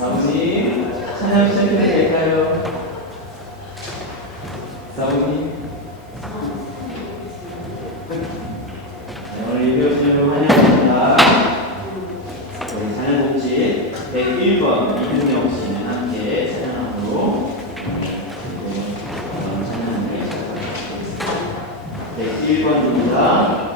사모님, 찬양 시작해도 될까요? 사모님. 네, 오늘 예배오신 환영합니다. 우리 찬양곡지 101번 이준영 씨는 함께 찬양하도록 찬양을 시작하겠습니다. 101번입니다.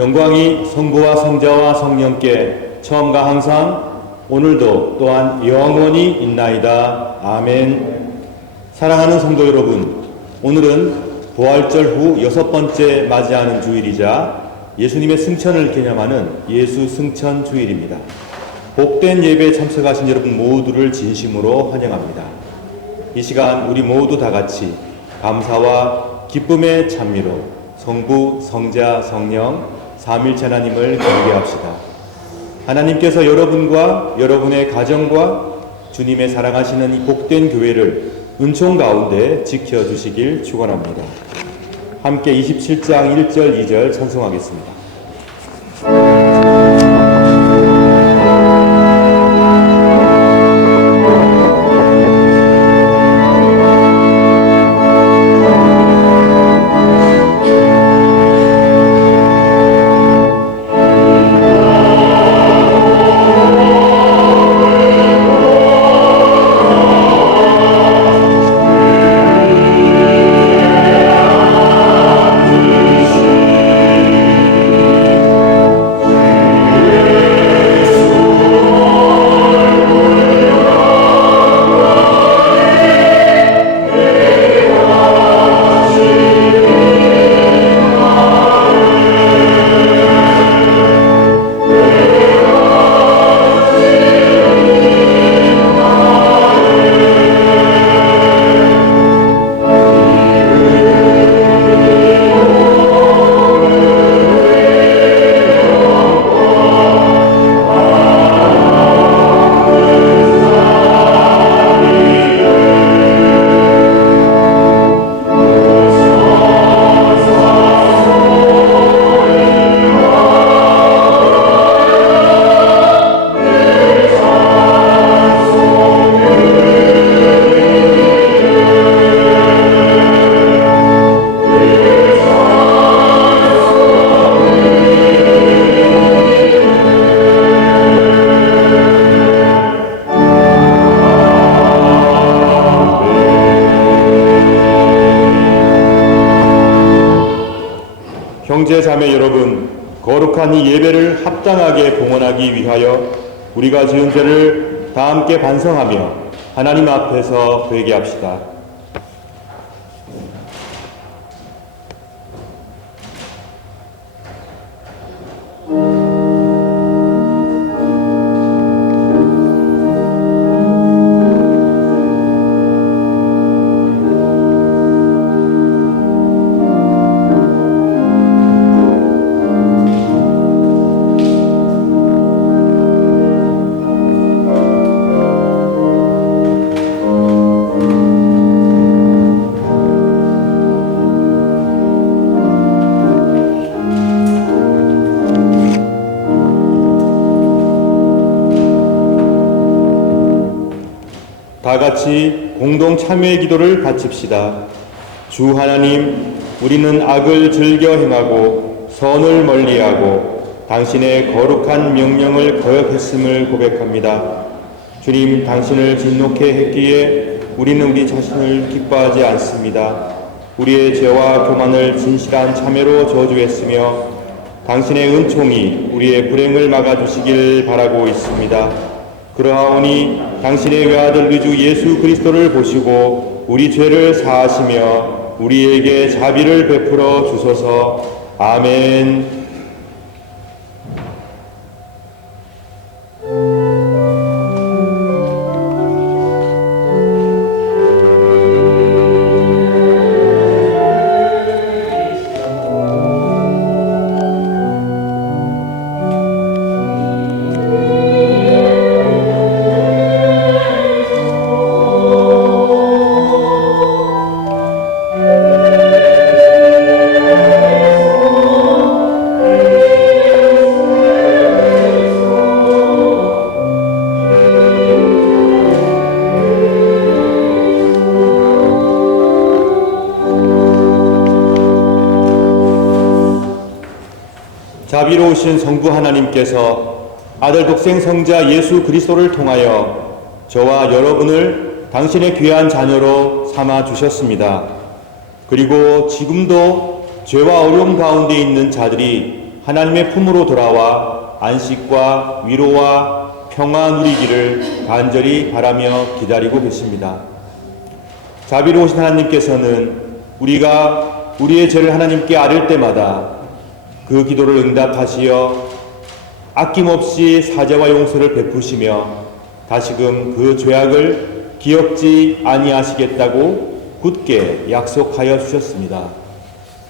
영광이 성부와 성자와 성령께 처음과 항상 오늘도 또한 영원히 있나이다. 아멘. 사랑하는 성도 여러분, 오늘은 부활절 후 6번째 맞이하는 주일이자 예수님의 승천을 기념하는 예수 승천 주일입니다. 복된 예배에 참석하신 여러분 모두를 진심으로 환영합니다. 이 시간 우리 모두 다 같이 감사와 기쁨의 찬미로 성부, 성자, 성령, 삼일체 하나님을 경배합시다. 하나님께서 여러분과 여러분의 가정과 주님의 사랑하시는 이 복된 교회를 은총 가운데 지켜주시길 축원합니다. 함께 27장 1절 2절 찬송하겠습니다. 형제 자매 여러분, 거룩한 이 예배를 합당하게 봉헌하기 위하여 우리가 지은 죄를 다 함께 반성하며 하나님 앞에서 회개합시다. 다 같이 공동 참여의 기도를 바칩시다. 주 하나님, 우리는 악을 즐겨 행하고 선을 멀리하고 당신의 거룩한 명령을 거역했음을 고백합니다. 주님, 당신을 진노케 했기에 우리는 우리 자신을 기뻐하지 않습니다. 우리의 죄와 교만을 진실한 참회로 저주했으며 당신의 은총이 우리의 불행을 막아주시길 바라고 있습니다. 그러하오니 당신의 외아들 우리 주 예수 그리스도를 보시고 우리 죄를 사하시며 우리에게 자비를 베풀어 주소서. 아멘. 자비로우신 성부 하나님께서 아들 독생 성자 예수 그리스도를 통하여 저와 여러분을 당신의 귀한 자녀로 삼아 주셨습니다. 그리고 지금도 죄와 어려움 가운데 있는 자들이 하나님의 품으로 돌아와 안식과 위로와 평안 누리기를 간절히 바라며 기다리고 계십니다. 자비로우신 하나님께서는 우리가 우리의 죄를 하나님께 아뢰을 때마다 그 기도를 응답하시어 아낌없이 사죄와 용서를 베푸시며 다시금 그 죄악을 기억지 아니하시겠다고 굳게 약속하여 주셨습니다.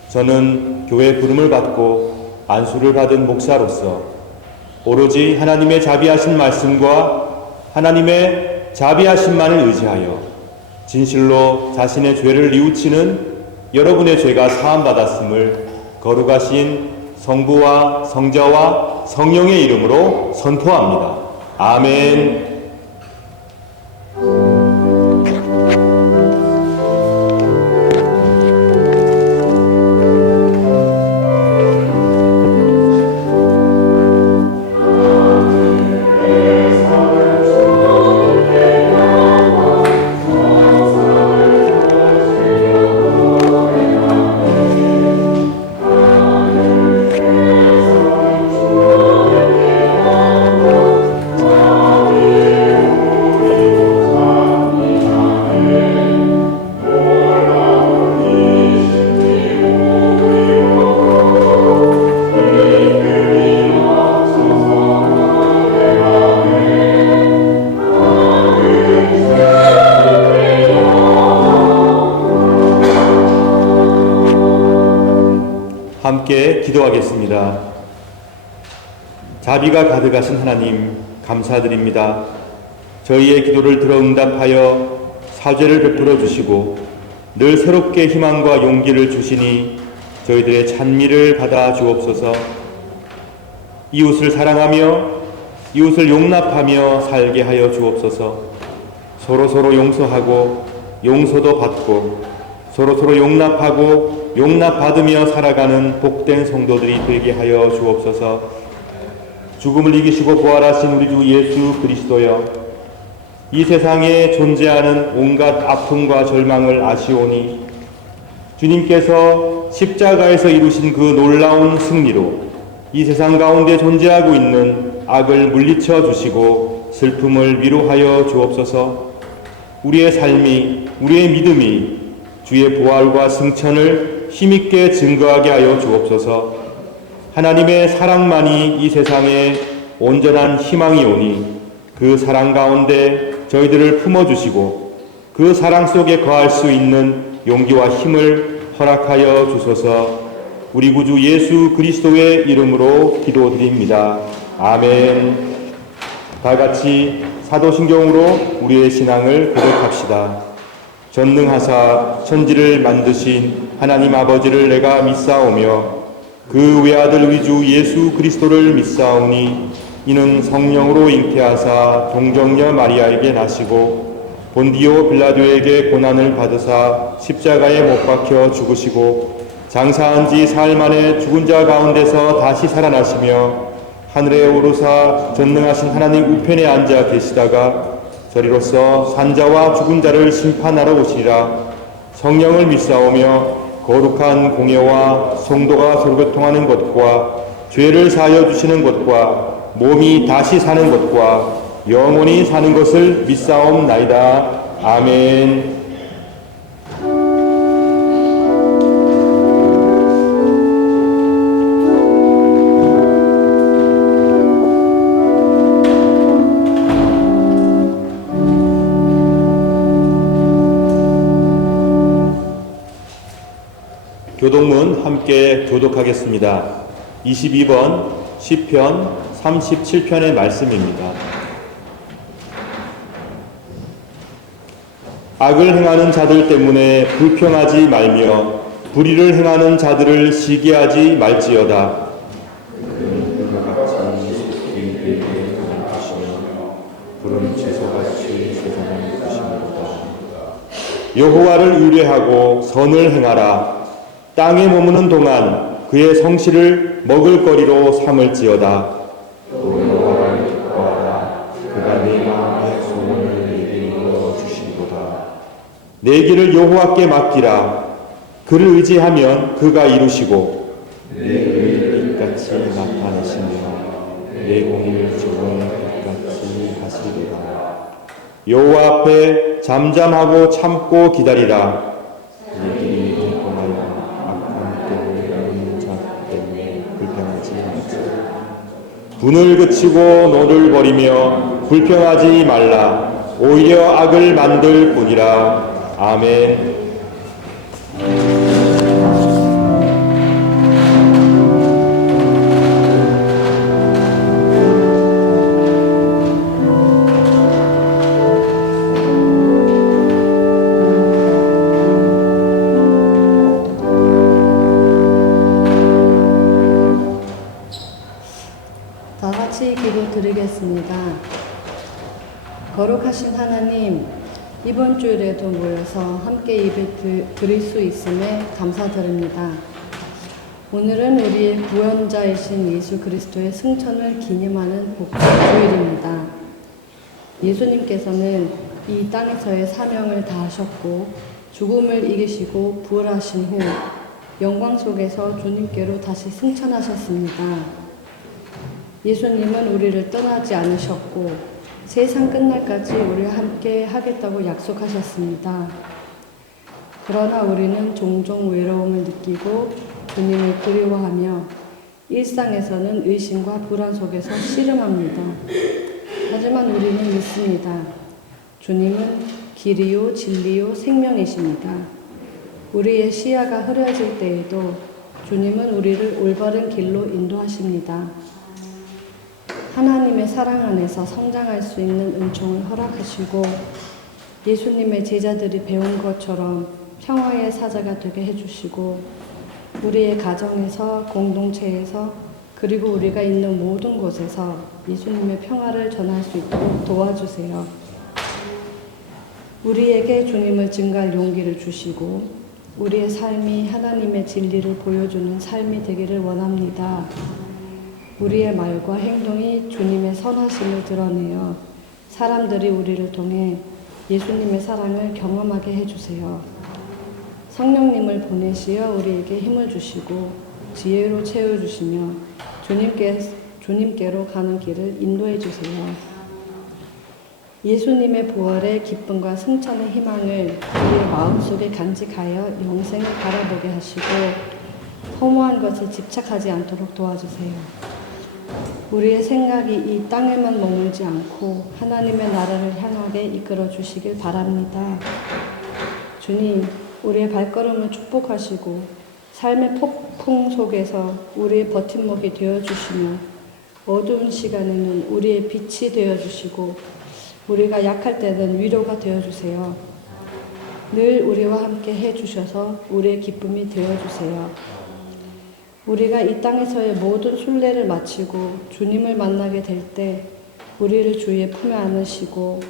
저는 교회 부름을 받고 안수를 받은 목사로서 오로지 하나님의 자비하신 말씀과 하나님의 자비하심만을 의지하여 진실로 자신의 죄를 뉘우치는 여러분의 죄가 사함받았음을 거룩하신 성부와 성자와 성령의 이름으로 선포합니다. 아멘. 함께 기도하겠습니다. 자비가 가득하신 하나님 감사드립니다. 저희의 기도를 들어 응답하여 사죄를 베풀어 주시고 늘 새롭게 희망과 용기를 주시니 저희들의 찬미를 받아 주옵소서. 이웃을 사랑하며 이웃을 용납하며 살게 하여 주옵소서. 서로서로 용서하고 용서도 받고 서로서로 용납하고 용납받으며 살아가는 복된 성도들이 되게 하여 주옵소서. 죽음을 이기시고 부활하신 우리 주 예수 그리스도여, 이 세상에 존재하는 온갖 아픔과 절망을 아시오니 주님께서 십자가에서 이루신 그 놀라운 승리로 이 세상 가운데 존재하고 있는 악을 물리쳐 주시고 슬픔을 위로하여 주옵소서. 우리의 삶이, 우리의 믿음이 주의 부활과 승천을 힘있게 증거하게 하여 주옵소서. 하나님의 사랑만이 이 세상에 온전한 희망이 오니 그 사랑 가운데 저희들을 품어주시고 그 사랑 속에 거할 수 있는 용기와 힘을 허락하여 주소서. 우리 구주 예수 그리스도의 이름으로 기도드립니다. 아멘. 다 같이 사도신경으로 우리의 신앙을 고백합시다. 전능하사 천지를 만드신 하나님 아버지를 내가 믿사오며 그 외아들 우리 주 예수 그리스도를 믿사오니 이는 성령으로 잉태하사 동정녀 마리아에게 나시고 본디오 빌라도에게 고난을 받으사 십자가에 못 박혀 죽으시고 장사한 지 사흘 만에 죽은 자 가운데서 다시 살아나시며 하늘에 오르사 전능하신 하나님 우편에 앉아 계시다가 저리로서 산자와 죽은 자를 심판하러 오시리라. 성령을 믿사오며 거룩한 공예와 성도가 서로교통하는 것과 죄를 사하여 주시는 것과 몸이 다시 사는 것과 영원히 사는 것을 믿사옵나이다. 아멘. 교독문 함께 교독하겠습니다. 22번 시편 37편의 말씀입니다. 악을 행하는 자들 때문에 불평하지 말며 불의를 행하는 자들을 시기하지 말지어다. 여호와를 의뢰하고 선을 행하라. 땅에 머무는 동안 그의 성실을 먹을거리로 삼을지어다. 그가 내 마음의 소원을 내게 이루어 주시리로다. 내 길을 여호와께 맡기라. 그를 의지하면 그가 이루시고 내 길을 빛같이 나타내시며 내 공의를 지금 끝까지 하시리라. 여호와 앞에 잠잠하고 참고 기다리라. 너희들이 인권하여 악한 꾀를 이루는 자 때문에 불평하지 말지어다. 분을 그치고 노를 버리며 불평하지 말라. 오히려 악을 만들 뿐이라. 아멘. 다 같이 기도 드리겠습니다. 거룩하신 하나님, 이번 주일에도 모여서 함께 예배 드릴 수 있음에 감사드립니다. 오늘은 우리의 구원자이신 예수 그리스도의 승천을 기념하는 복된 주일입니다. 예수님께서는 이 땅에서의 사명을 다하셨고 죽음을 이기시고 부활하신 후 영광 속에서 주님께로 다시 승천하셨습니다. 예수님은 우리를 떠나지 않으셨고 세상 끝날까지 우리와 함께 하겠다고 약속하셨습니다. 그러나 우리는 종종 외로움을 느끼고 주님을 그리워하며 일상에서는 의심과 불안 속에서 씨름합니다. 하지만 우리는 믿습니다. 주님은 길이요 진리요 생명이십니다. 우리의 시야가 흐려질 때에도 주님은 우리를 올바른 길로 인도하십니다. 하나님의 사랑 안에서 성장할 수 있는 은총을 허락하시고 예수님의 제자들이 배운 것처럼 평화의 사자가 되게 해주시고 우리의 가정에서 공동체에서 그리고 우리가 있는 모든 곳에서 예수님의 평화를 전할 수 있도록 도와주세요. 우리에게 주님을 증거할 용기를 주시고 우리의 삶이 하나님의 진리를 보여주는 삶이 되기를 원합니다. 우리의 말과 행동이 주님의 선하심을 드러내어 사람들이 우리를 통해 예수님의 사랑을 경험하게 해주세요. 성령님을 보내시어 우리에게 힘을 주시고 지혜로 채워주시며 주님께로 가는 길을 인도해 주세요. 예수님의 부활의 기쁨과 승천의 희망을 우리의 마음속에 간직하여 영생을 바라보게 하시고 허무한 것에 집착하지 않도록 도와주세요. 우리의 생각이 이 땅에만 머물지 않고 하나님의 나라를 향하게 이끌어 주시길 바랍니다. 주님, 우리의 발걸음을 축복하시고 삶의 폭풍 속에서 우리의 버팀목이 되어주시며 어두운 시간에는 우리의 빛이 되어주시고 우리가 약할 때는 위로가 되어주세요. 늘 우리와 함께 해주셔서 우리의 기쁨이 되어주세요. 우리가 이 땅에서의 모든 순례를 마치고 주님을 만나게 될 때 우리를 주의 품에 안으시고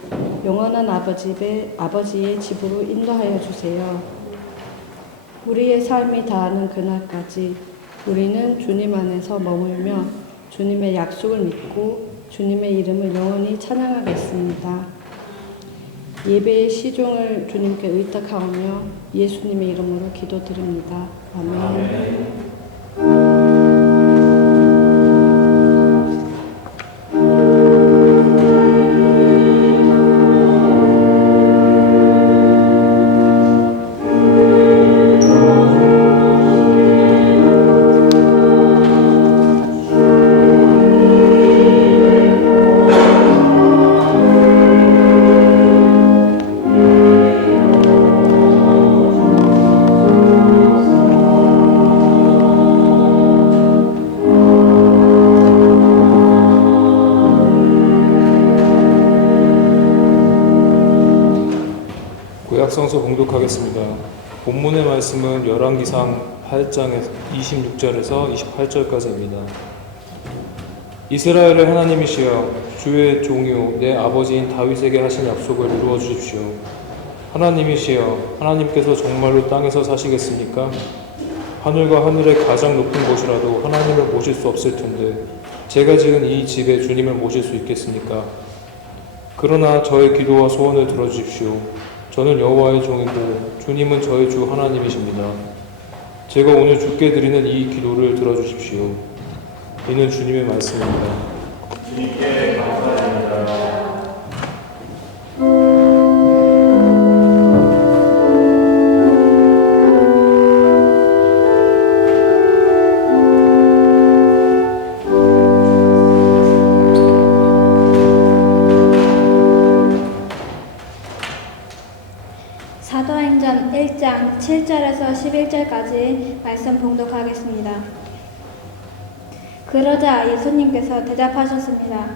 영원한 아버지의 집으로 인도하여 주세요. 우리의 삶이 다하는 그날까지 우리는 주님 안에서 머물며 주님의 약속을 믿고 주님의 이름을 영원히 찬양하겠습니다. 예배의 시종을 주님께 의탁하오며 예수님의 이름으로 기도드립니다. 아멘. 구약성서 봉독하겠습니다. 본문의 말씀은 열왕기상 8장 26절에서 28절까지입니다. 이스라엘의 하나님이시여 주의 종이요 내 아버지인 다윗에게 하신 약속을 이루어 주십시오. 하나님이시여 하나님께서 정말로 땅에서 사시겠습니까? 하늘과 하늘의 가장 높은 곳이라도 하나님을 모실 수 없을 텐데 제가 지은 이 집에 주님을 모실 수 있겠습니까? 그러나 저의 기도와 소원을 들어주십시오. 저는 여호와의 종이고 주님은 저의 주 하나님이십니다. 제가 오늘 주께 드리는 이 기도를 들어주십시오. 이는 주님의 말씀입니다. 주님께 감사드립니다. 사도행전 1장 7절에서 11절까지 말씀 봉독하겠습니다. 그러자 예수님께서 대답하셨습니다.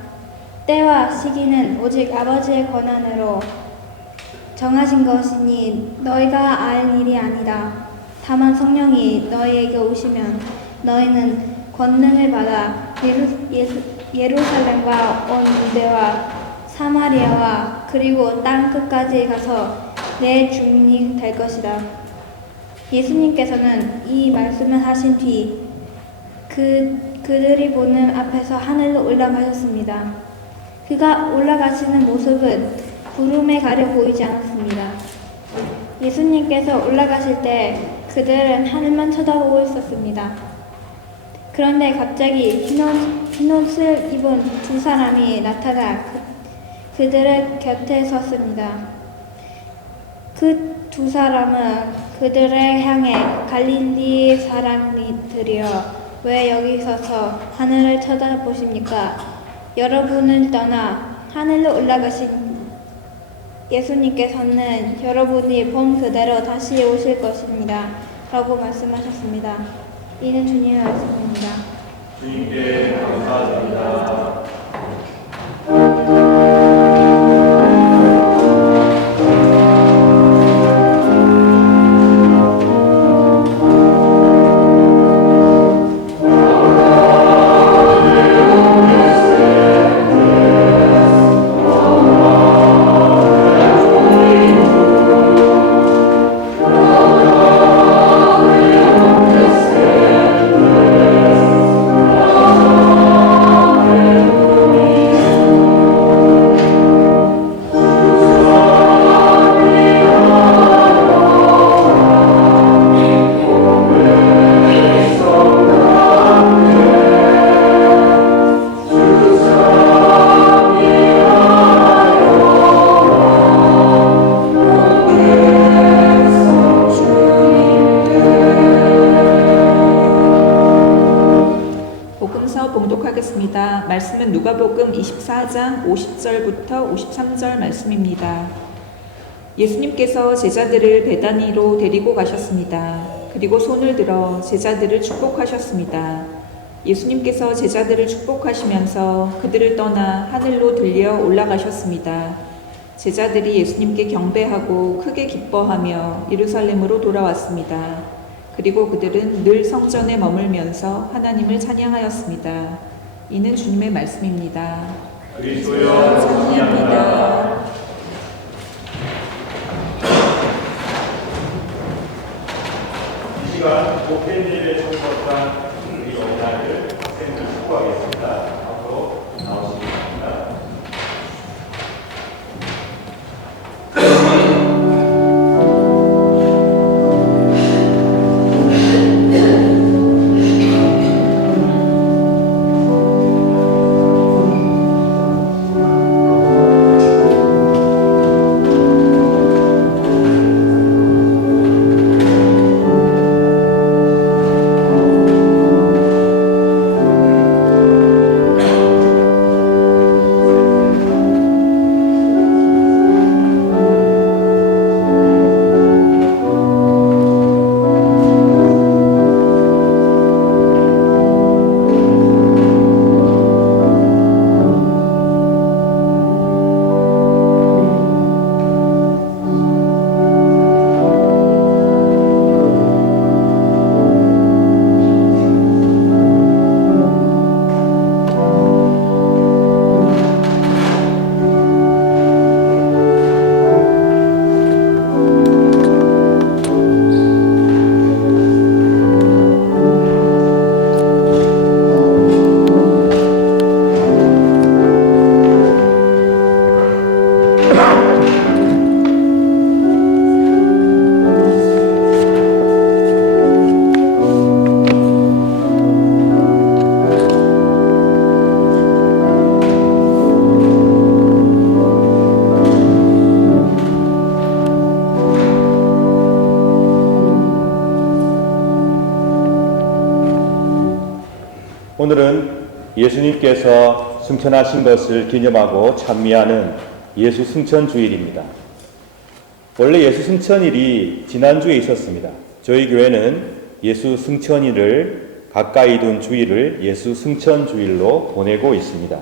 때와 시기는 오직 아버지의 권한으로 정하신 것이니 너희가 알 일이 아니다. 다만 성령이 너희에게 오시면 너희는 권능을 받아 예루살렘과 온 유대와 사마리아와 그리고 땅 끝까지 가서 내 주민이 될 것이다. 예수님께서는 이 말씀을 하신 뒤 그들이 보는 앞에서 하늘로 올라가셨습니다. 그가 올라가시는 모습은 구름에 가려 보이지 않았습니다. 예수님께서 올라가실 때 그들은 하늘만 쳐다보고 있었습니다. 그런데 갑자기 흰 옷을 입은 두 사람이 나타나 그들의 곁에 섰습니다. 그 두 사람은 그들을 향해 갈릴리 사람들이여 왜 여기 서서 하늘을 쳐다보십니까? 여러분을 떠나 하늘로 올라가신 예수님께서는 여러분이 본 그대로 다시 오실 것입니다. 라고 말씀하셨습니다. 이는 주님의 말씀입니다. 주님께 감사드립니다. 봉독하겠습니다. 말씀은 누가복음 24장 50절부터 53절 말씀입니다. 예수님께서 제자들을 베다니로 데리고 가셨습니다. 그리고 손을 들어 제자들을 축복하셨습니다. 예수님께서 제자들을 축복하시면서 그들을 떠나 하늘로 들려 올라가셨습니다. 제자들이 예수님께 경배하고 크게 기뻐하며 예루살렘으로 돌아왔습니다. 그리고 그들은 늘 성전에 머물면서 하나님을 찬양하였습니다. 이는 주님의 말씀입니다. 그리스도여 찬양합니다. 이 시간 목회 예배 참석한 우리 어린아이들 학생들 축복하겠습니다. 앞으로 나오시기 바랍니다. 오늘은 예수님께서 승천하신 것을 기념하고 찬미하는 예수 승천 주일입니다. 원래 예수 승천일이 지난주에 있었습니다. 저희 교회는 예수 승천일을 가까이 둔 주일을 예수 승천 주일로 보내고 있습니다.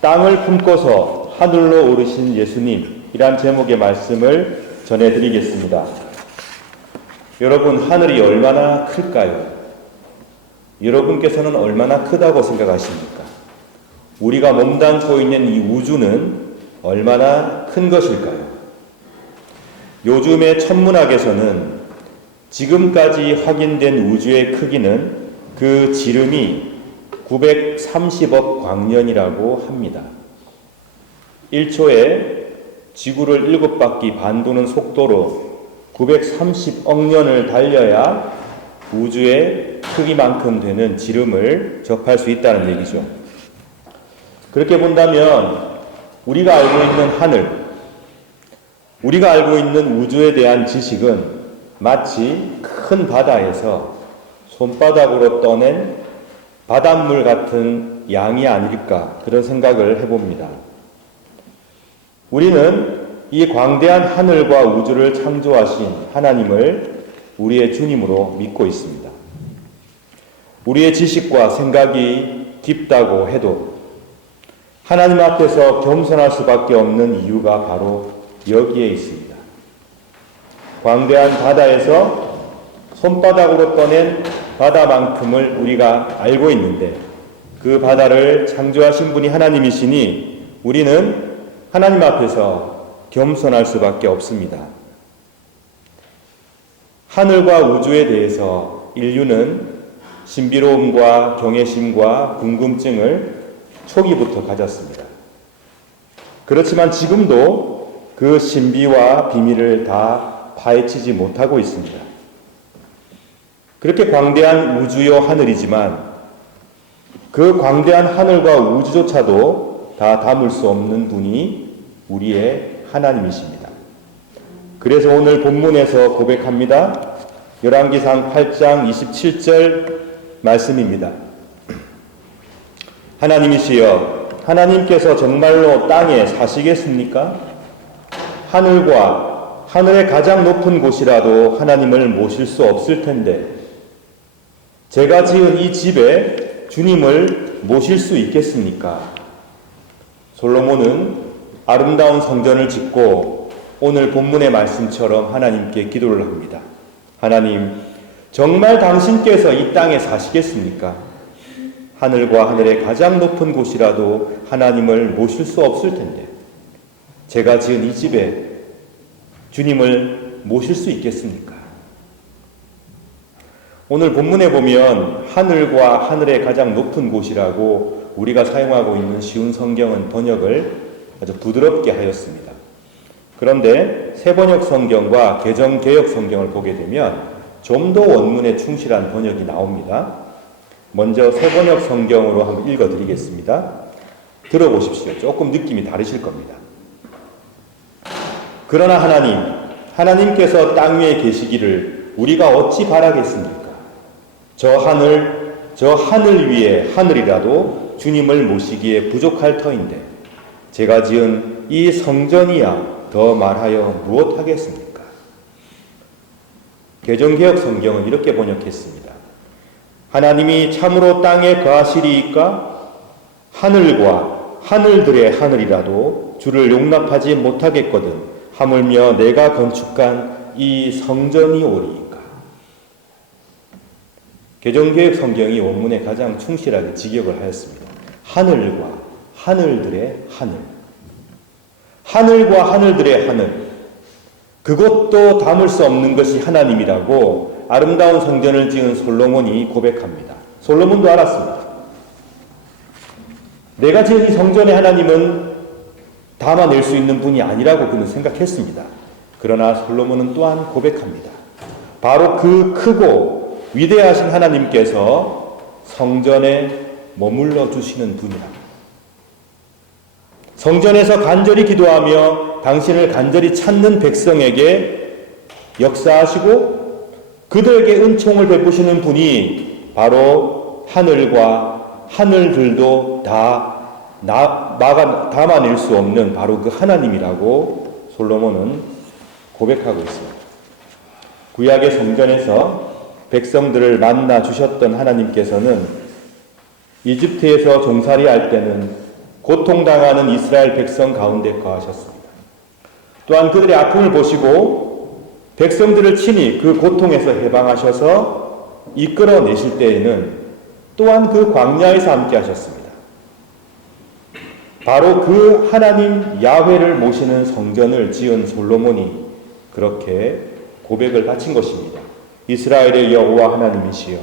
땅을 품고서 하늘로 오르신 예수님이란 제목의 말씀을 전해드리겠습니다. 여러분, 하늘이 얼마나 클까요? 여러분께서는 얼마나 크다고 생각하십니까? 우리가 몸담고 있는 이 우주는 얼마나 큰 것일까요? 요즘의 천문학에서는 지금까지 확인된 우주의 크기는 그 지름이 930억 광년이라고 합니다. 1초에 지구를 7바퀴 반 도는 속도로 930억 년을 달려야 우주의 크기만큼 되는 지름을 접할 수 있다는 얘기죠. 그렇게 본다면 우리가 알고 있는 하늘, 우리가 알고 있는 우주에 대한 지식은 마치 큰 바다에서 손바닥으로 떠낸 바닷물 같은 양이 아닐까, 그런 생각을 해봅니다. 우리는 이 광대한 하늘과 우주를 창조하신 하나님을 우리의 주님으로 믿고 있습니다. 우리의 지식과 생각이 깊다고 해도 하나님 앞에서 겸손할 수밖에 없는 이유가 바로 여기에 있습니다. 광대한 바다에서 손바닥으로 떠낸 바다만큼을 우리가 알고 있는데 그 바다를 창조하신 분이 하나님이시니 우리는 하나님 앞에서 겸손할 수밖에 없습니다. 하늘과 우주에 대해서 인류는 신비로움과 경외심과 궁금증을 초기부터 가졌습니다. 그렇지만 지금도 그 신비와 비밀을 다 파헤치지 못하고 있습니다. 그렇게 광대한 우주요 하늘이지만 그 광대한 하늘과 우주조차도 다 담을 수 없는 분이 우리의 하나님이십니다. 그래서 오늘 본문에서 고백합니다. 열왕기상 8장 27절 말씀입니다. 하나님이시여, 하나님께서 정말로 땅에 사시겠습니까? 하늘과 하늘의 가장 높은 곳이라도 하나님을 모실 수 없을 텐데 제가 지은 이 집에 주님을 모실 수 있겠습니까? 솔로몬은 아름다운 성전을 짓고 오늘 본문의 말씀처럼 하나님께 기도를 합니다. 하나님, 정말 당신께서 이 땅에 사시겠습니까? 하늘과 하늘의 가장 높은 곳이라도 하나님을 모실 수 없을 텐데 제가 지은 이 집에 주님을 모실 수 있겠습니까? 오늘 본문에 보면 하늘과 하늘의 가장 높은 곳이라고 우리가 사용하고 있는 쉬운 성경은 번역을 아주 부드럽게 하였습니다. 그런데 새번역 성경과 개정개역 성경을 보게 되면 좀 더 원문에 충실한 번역이 나옵니다. 먼저 새번역 성경으로 한번 읽어드리겠습니다. 들어보십시오. 조금 느낌이 다르실 겁니다. 그러나 하나님께서 땅 위에 계시기를 우리가 어찌 바라겠습니까? 저 하늘 위에 하늘이라도 주님을 모시기에 부족할 터인데 제가 지은 이 성전이야 더 말하여 무엇하겠습니까? 개정개역 성경은 이렇게 번역했습니다. 하나님이 참으로 땅에 거하시리이까? 하늘과 하늘들의 하늘이라도 주를 용납하지 못하겠거든 하물며 내가 건축한 이 성전이 오리이까? 개정개역 성경이 원문에 가장 충실하게 직역을 하였습니다. 하늘과 하늘들의 하늘, 하늘과 하늘들의 하늘, 그것도 담을 수 없는 것이 하나님이라고 아름다운 성전을 지은 솔로몬이 고백합니다. 솔로몬도 알았습니다. 내가 지은 이 성전의 하나님은 담아낼 수 있는 분이 아니라고 그는 생각했습니다. 그러나 솔로몬은 또한 고백합니다. 바로 그 크고 위대하신 하나님께서 성전에 머물러 주시는 분이라. 성전에서 간절히 기도하며 당신을 간절히 찾는 백성에게 역사하시고 그들에게 은총을 베푸시는 분이 바로 하늘과 하늘들도 다 담아낼 수 없는 바로 그 하나님이라고 솔로몬은 고백하고 있습니다. 구약의 성전에서 백성들을 만나 주셨던 하나님께서는 이집트에서 종살이 할 때는 고통당하는 이스라엘 백성 가운데 거하셨습니다. 또한 그들의 아픔을 보시고 백성들을 친히 그 고통에서 해방하셔서 이끌어내실 때에는 또한 그 광야에서 함께 하셨습니다. 바로 그 하나님 야훼를 모시는 성전을 지은 솔로몬이 그렇게 고백을 바친 것입니다. 이스라엘의 여호와 하나님이시여,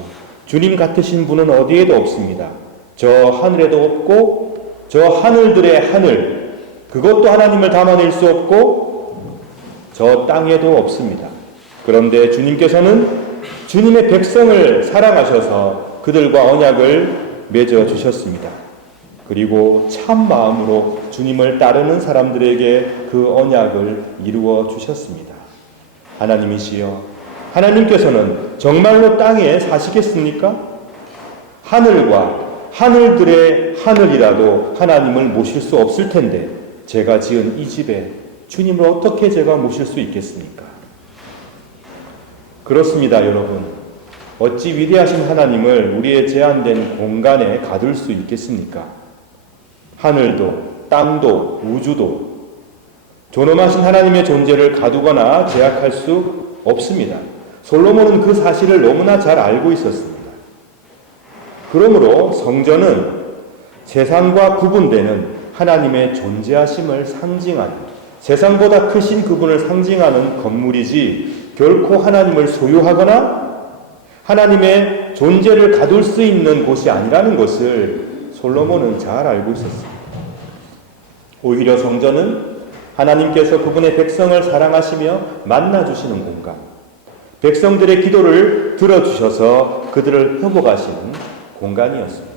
주님 같으신 분은 어디에도 없습니다. 저 하늘에도 없고 저 하늘들의 하늘, 그것도 하나님을 담아낼 수 없고 저 땅에도 없습니다. 그런데 주님께서는 주님의 백성을 사랑하셔서 그들과 언약을 맺어 주셨습니다. 그리고 참 마음으로 주님을 따르는 사람들에게 그 언약을 이루어 주셨습니다. 하나님이시여, 하나님께서는 정말로 땅에 사시겠습니까? 하늘과 하늘들의 하늘이라도 하나님을 모실 수 없을 텐데 제가 지은 이 집에 주님을 어떻게 제가 모실 수 있겠습니까? 그렇습니다, 여러분. 어찌 위대하신 하나님을 우리의 제한된 공간에 가둘 수 있겠습니까? 하늘도, 땅도, 우주도 존엄하신 하나님의 존재를 가두거나 제약할 수 없습니다. 솔로몬은 그 사실을 너무나 잘 알고 있었습니다. 그러므로 성전은 세상과 구분되는 하나님의 존재하심을 상징하는, 세상보다 크신 그분을 상징하는 건물이지 결코 하나님을 소유하거나 하나님의 존재를 가둘 수 있는 곳이 아니라는 것을 솔로몬은 잘 알고 있었습니다. 오히려 성전은 하나님께서 그분의 백성을 사랑하시며 만나주시는 공간, 백성들의 기도를 들어주셔서 그들을 회복하시는 공간이었습니다.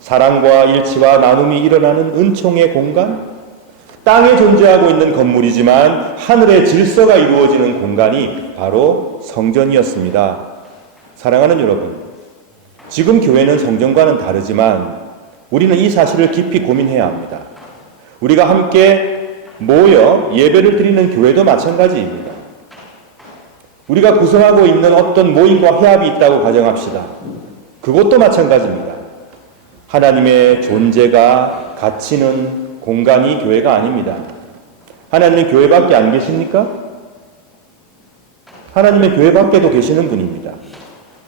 사랑과 일치와 나눔이 일어나는 은총의 공간, 땅에 존재하고 있는 건물이지만 하늘의 질서가 이루어지는 공간이 바로 성전이었습니다. 사랑하는 여러분, 지금 교회는 성전과는 다르지만 우리는 이 사실을 깊이 고민해야 합니다. 우리가 함께 모여 예배를 드리는 교회도 마찬가지입니다. 우리가 구성하고 있는 어떤 모임과 회합이 있다고 가정합시다. 그것도 마찬가지입니다. 하나님의 존재가 갇히는 공간이 교회가 아닙니다. 하나님은 교회 밖에 안 계십니까? 하나님의 교회 밖에도 계시는 분입니다.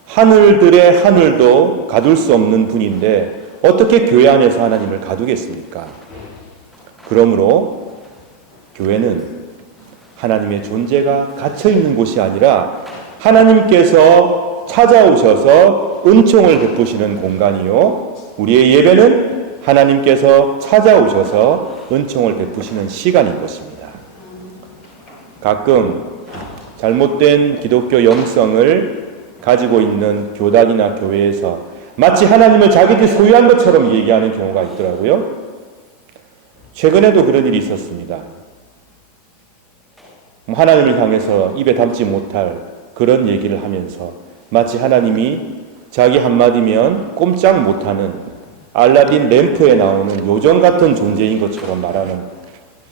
하늘들의 하늘도 가둘 수 없는 분인데 어떻게 교회 안에서 하나님을 가두겠습니까? 그러므로 교회는 하나님의 존재가 갇혀있는 곳이 아니라 하나님께서 찾아오셔서 은총을 베푸시는 공간이요, 우리의 예배는 하나님께서 찾아오셔서 은총을 베푸시는 시간인 것입니다. 가끔 잘못된 기독교 영성을 가지고 있는 교단이나 교회에서 마치 하나님을 자기들이 소유한 것처럼 얘기하는 경우가 있더라고요. 최근에도 그런 일이 있었습니다. 하나님을 향해서 입에 담지 못할 그런 얘기를 하면서 마치 하나님이 자기 한마디면 꼼짝 못하는 알라딘 램프에 나오는 요정 같은 존재인 것처럼 말하는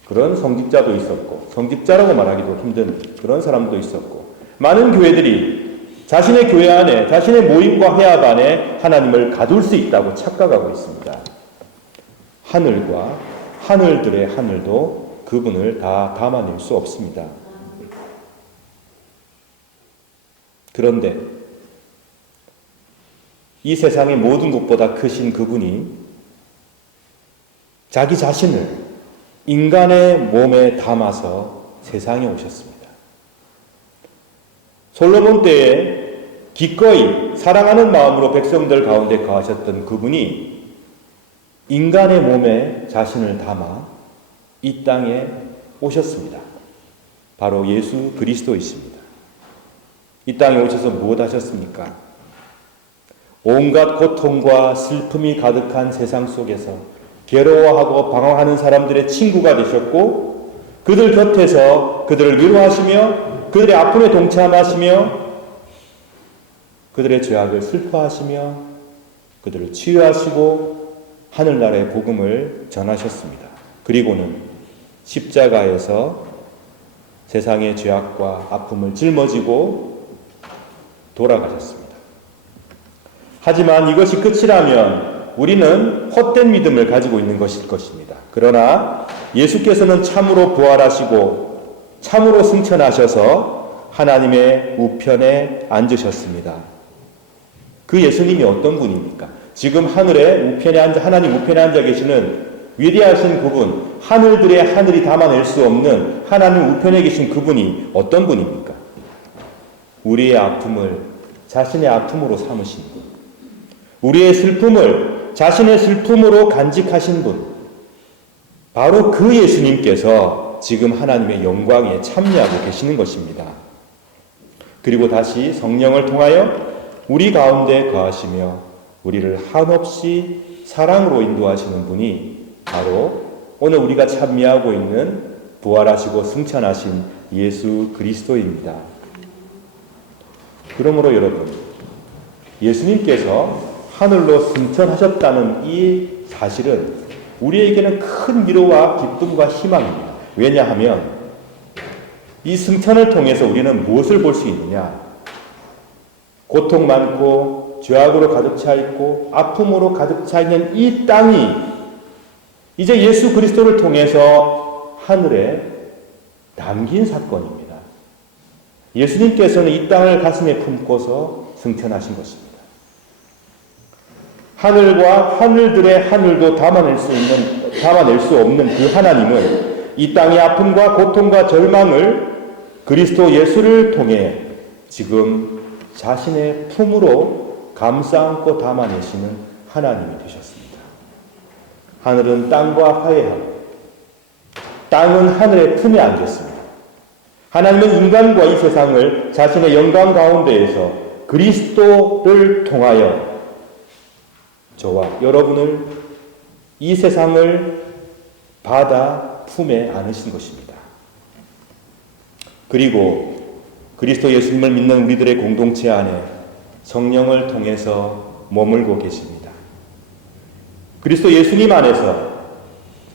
그런 성직자도 있었고, 성직자라고 말하기도 힘든 그런 사람도 있었고, 많은 교회들이 자신의 교회 안에, 자신의 모임과 회합 안에 하나님을 가둘 수 있다고 착각하고 있습니다. 하늘과 하늘들의 하늘도 그분을 다 담아낼 수 없습니다. 그런데 이 세상의 모든 것보다 크신 그분이 자기 자신을 인간의 몸에 담아서 세상에 오셨습니다. 솔로몬 때에 기꺼이 사랑하는 마음으로 백성들 가운데 거하셨던 그분이 인간의 몸에 자신을 담아 이 땅에 오셨습니다. 바로 예수 그리스도이십니다. 이 땅에 오셔서 무엇 하셨습니까? 온갖 고통과 슬픔이 가득한 세상 속에서 괴로워하고 방황하는 사람들의 친구가 되셨고, 그들 곁에서 그들을 위로하시며 그들의 아픔에 동참하시며 그들의 죄악을 슬퍼하시며 그들을 치유하시고 하늘나라의 복음을 전하셨습니다. 그리고는 십자가에서 세상의 죄악과 아픔을 짊어지고 돌아가셨습니다. 하지만 이것이 끝이라면 우리는 헛된 믿음을 가지고 있는 것일 것입니다. 그러나 예수께서는 참으로 부활하시고 참으로 승천하셔서 하나님의 우편에 앉으셨습니다. 그 예수님이 어떤 분입니까? 지금 하나님 우편에 앉아 계시는 위대하신 그분, 하늘들의 하늘이 담아낼 수 없는 하나님 우편에 계신 그분이 어떤 분입니까? 우리의 아픔을 자신의 아픔으로 삼으신 분, 우리의 슬픔을 자신의 슬픔으로 간직하신 분, 바로 그 예수님께서 지금 하나님의 영광에 참여하고 계시는 것입니다. 그리고 다시 성령을 통하여 우리 가운데 거하시며 우리를 한없이 사랑으로 인도하시는 분이 바로 오늘 우리가 찬미하고 있는 부활하시고 승천하신 예수 그리스도입니다. 그러므로 여러분, 예수님께서 하늘로 승천하셨다는 이 사실은 우리에게는 큰 위로와 기쁨과 희망입니다. 왜냐하면 이 승천을 통해서 우리는 무엇을 볼 수 있느냐? 고통 많고 죄악으로 가득 차 있고 아픔으로 가득 차 있는 이 땅이 이제 예수 그리스도를 통해서 하늘에 남긴 사건입니다. 예수님께서는 이 땅을 가슴에 품고서 승천하신 것입니다. 하늘과 하늘들의 하늘도 담아낼 수 없는 그 하나님은 이 땅의 아픔과 고통과 절망을 그리스도 예수를 통해 지금 자신의 품으로 감싸 안고 담아내시는 하나님이 되셨습니다. 하늘은 땅과 화해하고 땅은 하늘의 품에 안겼습니다. 하나님은 인간과 이 세상을 자신의 영광 가운데에서 그리스도를 통하여 저와 여러분을 이 세상을 바다 품에 안으신 것입니다. 그리고 그리스도 예수님을 믿는 우리들의 공동체 안에 성령을 통해서 머물고 계십니다. 그리스도 예수님 안에서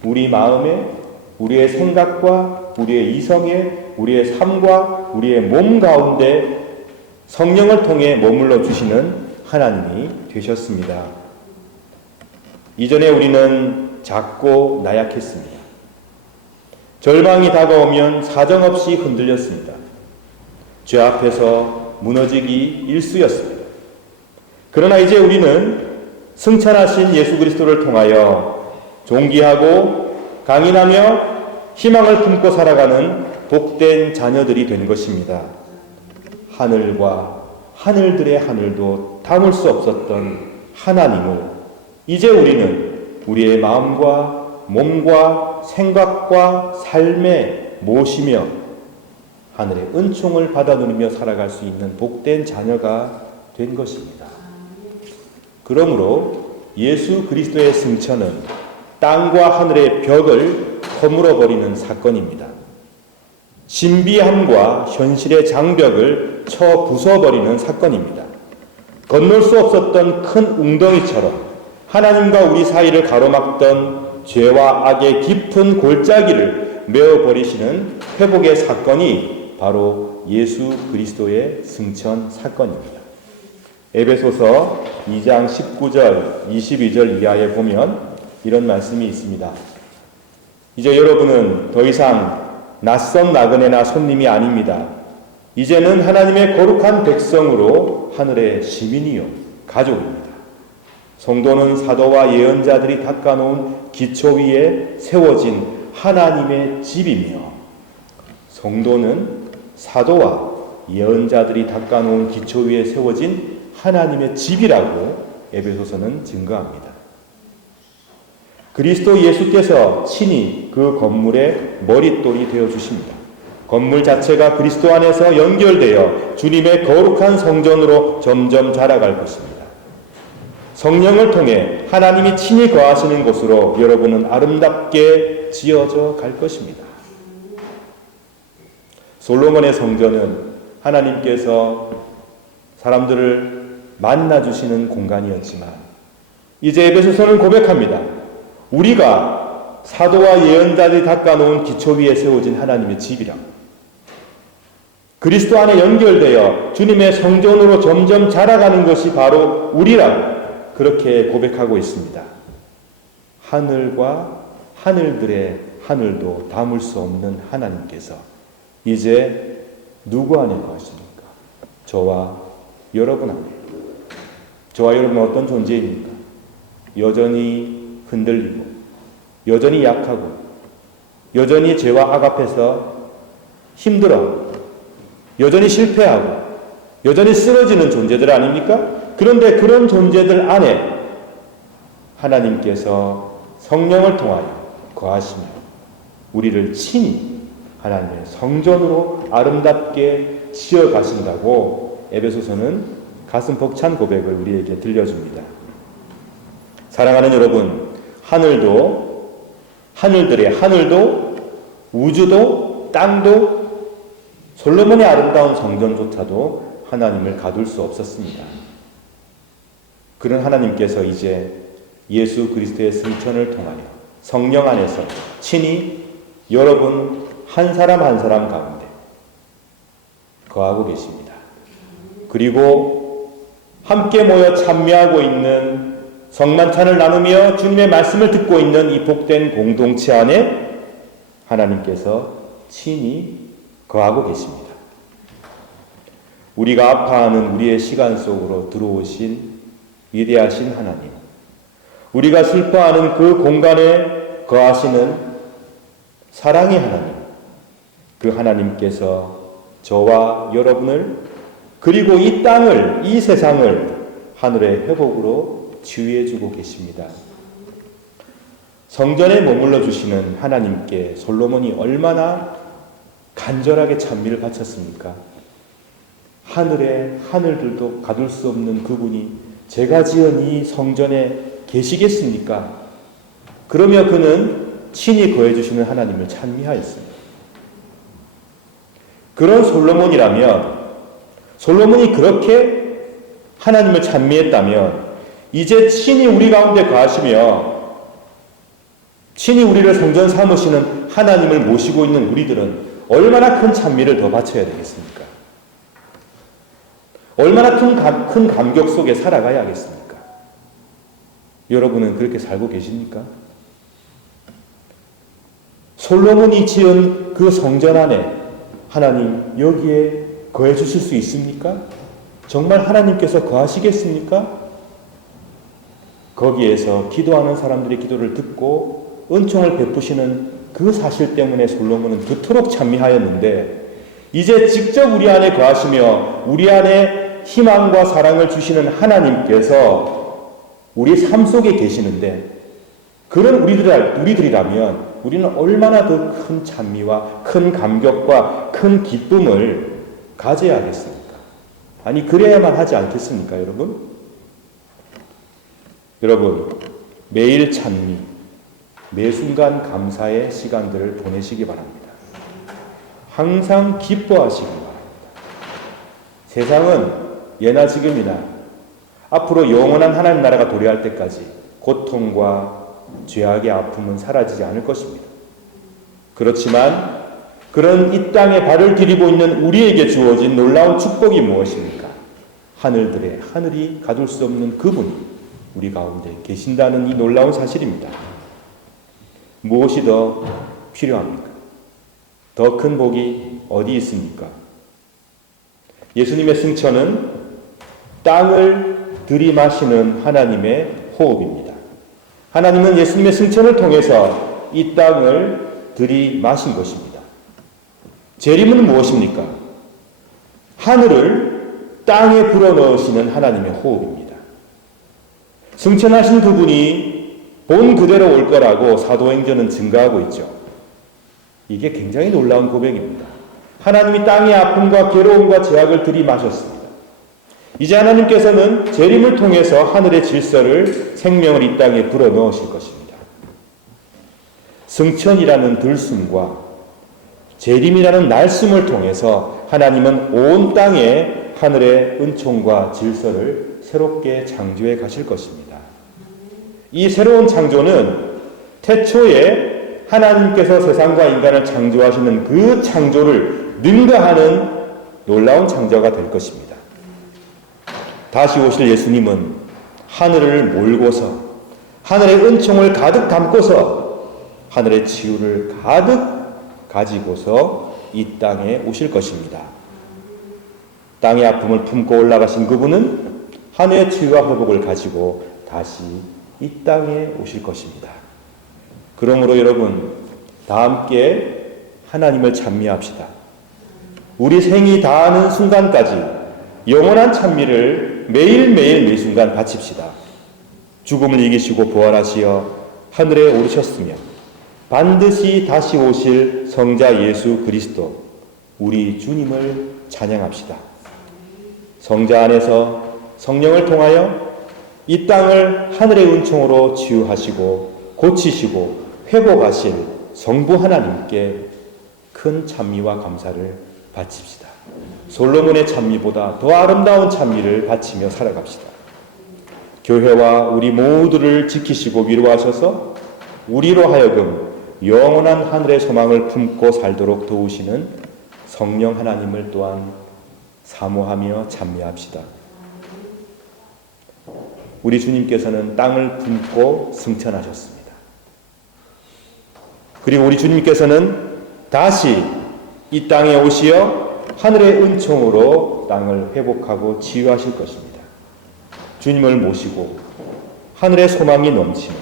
우리 마음에, 우리의 생각과 우리의 이성에, 우리의 삶과 우리의 몸 가운데 성령을 통해 머물러 주시는 하나님이 되셨습니다. 이전에 우리는 작고 나약했습니다. 절망이 다가오면 사정없이 흔들렸습니다. 죄 앞에서 무너지기 일쑤였습니다. 그러나 이제 우리는 승천하신 예수 그리스도를 통하여 존귀하고 강인하며 희망을 품고 살아가는 복된 자녀들이 된 것입니다. 하늘과 하늘들의 하늘도 담을 수 없었던 하나님을 이제 우리는 우리의 마음과 몸과 생각과 삶에 모시며 하늘의 은총을 받아 누리며 살아갈 수 있는 복된 자녀가 된 것입니다. 그러므로 예수 그리스도의 승천은 땅과 하늘의 벽을 허물어버리는 사건입니다. 신비함과 현실의 장벽을 쳐 부숴버리는 사건입니다. 건널 수 없었던 큰 웅덩이처럼 하나님과 우리 사이를 가로막던 죄와 악의 깊은 골짜기를 메어버리시는 회복의 사건이 바로 예수 그리스도의 승천 사건입니다. 에베소서 2장 19절, 22절 이하에 보면 이런 말씀이 있습니다. 이제 여러분은 더 이상 낯선 나그네나 손님이 아닙니다. 이제는 하나님의 거룩한 백성으로 하늘의 시민이요 가족입니다. 성도는 사도와 예언자들이 닦아놓은 기초 위에 세워진 하나님의 집이며 성도는 사도와 예언자들이 닦아놓은 기초 위에 세워진 하나님의 집이라고 에베소서는 증거합니다. 그리스도 예수께서 친히 그 건물의 머릿돌이 되어주십니다. 건물 자체가 그리스도 안에서 연결되어 주님의 거룩한 성전으로 점점 자라갈 것입니다. 성령을 통해 하나님이 친히 거하시는 곳으로 여러분은 아름답게 지어져 갈 것입니다. 솔로몬의 성전은 하나님께서 사람들을 만나주시는 공간이었지만 이제 에베소서는 고백합니다. 우리가 사도와 예언자들이 닦아놓은 기초 위에 세워진 하나님의 집이라. 그리스도 안에 연결되어 주님의 성전으로 점점 자라가는 것이 바로 우리라고 그렇게 고백하고 있습니다. 하늘과 하늘들의 하늘도 담을 수 없는 하나님께서 이제 누구 안에 거하십니까? 저와 여러분 안에. 저와 여러분은 어떤 존재입니까? 여전히 흔들리고 여전히 약하고 여전히 죄와 악 앞에서 힘들어하고 여전히 실패하고 여전히 쓰러지는 존재들 아닙니까? 그런데 그런 존재들 안에 하나님께서 성령을 통하여 거하시며 우리를 친히 하나님의 성전으로 아름답게 지어가신다고 에베소서는 가슴 벅찬 고백을 우리에게 들려줍니다. 사랑하는 여러분, 하늘들의 하늘도 우주도 땅도 솔로몬의 아름다운 성전조차도 하나님을 가둘 수 없었습니다. 그런 하나님께서 이제 예수 그리스도의 승천을 통하여 성령 안에서 친히 여러분 한 사람 한 사람 가운데 거하고 계십니다. 그리고 함께 모여 참여하고 있는 성만찬을 나누며 주님의 말씀을 듣고 있는 이 복된 공동체 안에 하나님께서 친히 거하고 계십니다. 우리가 아파하는 우리의 시간 속으로 들어오신 위대하신 하나님, 우리가 슬퍼하는 그 공간에 거하시는 사랑의 하나님, 그 하나님께서 저와 여러분을 그리고 이 땅을, 이 세상을 하늘의 회복으로 치유해주고 계십니다. 성전에 머물러 주시는 하나님께 솔로몬이 얼마나 간절하게 찬미를 바쳤습니까? 하늘의 하늘들도 가둘 수 없는 그분이 제가 지은 이 성전에 계시겠습니까? 그러며 그는 친히 거해주시는 하나님을 찬미하였습니다. 그런 솔로몬이 그렇게 하나님을 찬미했다면 이제 친히 우리 가운데 거하시며 친히 우리를 성전 삼으시는 하나님을 모시고 있는 우리들은 얼마나 큰 찬미를 더 바쳐야 되겠습니까? 얼마나 큰 감격 속에 살아가야 하겠습니까? 여러분은 그렇게 살고 계십니까? 솔로몬이 지은 그 성전 안에 하나님 여기에 거해 주실 수 있습니까? 정말 하나님께서 거하시겠습니까? 거기에서 기도하는 사람들의 기도를 듣고 은총을 베푸시는 그 사실 때문에 솔로몬은 그토록 찬미하였는데 이제 직접 우리 안에 거하시며 우리 안에 희망과 사랑을 주시는 하나님께서 우리 삶 속에 계시는데 그런 우리들이라면 우리는 얼마나 더 큰 찬미와 큰 감격과 큰 기쁨을 가져야 하겠습니까? 아니 그래야만 하지 않겠습니까, 여러분? 여러분, 매일 찬미, 매 순간 감사의 시간들을 보내시기 바랍니다. 항상 기뻐하시기 바랍니다. 세상은 예나 지금이나 앞으로 영원한 하나님 나라가 도래할 때까지 고통과 죄악의 아픔은 사라지지 않을 것입니다. 그렇지만 그런 이 땅에 발을 디디고 있는 우리에게 주어진 놀라운 축복이 무엇입니까? 하늘들의 하늘이 가둘 수 없는 그분이 우리 가운데 계신다는 이 놀라운 사실입니다. 무엇이 더 필요합니까? 더 큰 복이 어디 있습니까? 예수님의 승천은 땅을 들이마시는 하나님의 호흡입니다. 하나님은 예수님의 승천을 통해서 이 땅을 들이마신 것입니다. 재림은 무엇입니까? 하늘을 땅에 불어넣으시는 하나님의 호흡입니다. 승천하신 그분이 본 그대로 올 거라고 사도행전은 증거하고 있죠. 이게 굉장히 놀라운 고백입니다. 하나님이 땅의 아픔과 괴로움과 죄악을 들이마셨습니다. 이제 하나님께서는 재림을 통해서 하늘의 질서를 생명을 이 땅에 불어넣으실 것입니다. 승천이라는 들숨과 재림이라는 날숨을 통해서 하나님은 온 땅에 하늘의 은총과 질서를 새롭게 창조해 가실 것입니다. 이 새로운 창조는 태초에 하나님께서 세상과 인간을 창조하시는 그 창조를 능가하는 놀라운 창조가 될 것입니다. 다시 오실 예수님은 하늘을 몰고서 하늘의 은총을 가득 담고서 하늘의 치유를 가득 가지고서 이 땅에 오실 것입니다. 땅의 아픔을 품고 올라가신 그분은 하늘의 치유와 회복을 가지고 다시 이 땅에 오실 것입니다. 그러므로 여러분, 다 함께 하나님을 찬미합시다. 우리 생이 다하는 순간까지 영원한 찬미를 매일매일 매 순간 바칩시다. 죽음을 이기시고 부활하시어 하늘에 오르셨으며 반드시 다시 오실 성자 예수 그리스도 우리 주님을 찬양합시다. 성자 안에서 성령을 통하여 이 땅을 하늘의 은총으로 치유하시고 고치시고 회복하실 성부 하나님께 큰 찬미와 감사를 바칩시다. 솔로몬의 찬미보다 더 아름다운 찬미를 바치며 살아갑시다. 교회와 우리 모두를 지키시고 위로하셔서 우리로 하여금 영원한 하늘의 소망을 품고 살도록 도우시는 성령 하나님을 또한 사모하며 찬미합시다. 우리 주님께서는 땅을 품고 승천하셨습니다. 그리고 우리 주님께서는 다시 이 땅에 오시어 하늘의 은총으로 땅을 회복하고 치유하실 것입니다. 주님을 모시고 하늘의 소망이 넘치는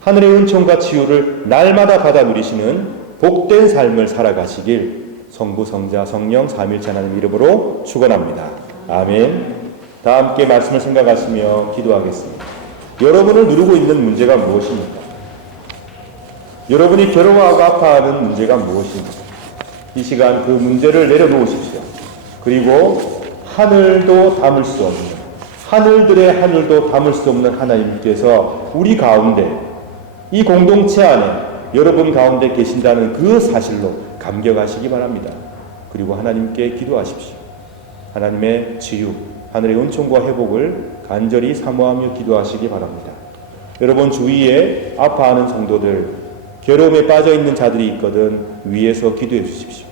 하늘의 은총과 치유를 날마다 받아 누리시는 복된 삶을 살아가시길 성부, 성자, 성령, 삼위일체 하나님 이름으로 축원합니다. 아멘. 다 함께 말씀을 생각하시며 기도하겠습니다. 여러분을 누르고 있는 문제가 무엇입니까? 여러분이 괴로워하고 아파하는 문제가 무엇입니까? 이 시간 그 문제를 내려놓으십시오. 그리고 하늘도 담을 수 없는, 하늘들의 하늘도 담을 수 없는 하나님께서 우리 가운데, 이 공동체 안에 여러분 가운데 계신다는 그 사실로 감격하시기 바랍니다. 그리고 하나님께 기도하십시오. 하나님의 치유, 하늘의 은총과 회복을 간절히 사모하며 기도하시기 바랍니다. 여러분 주위에 아파하는 성도들, 괴로움에 빠져있는 자들이 있거든 위에서 기도해 주십시오.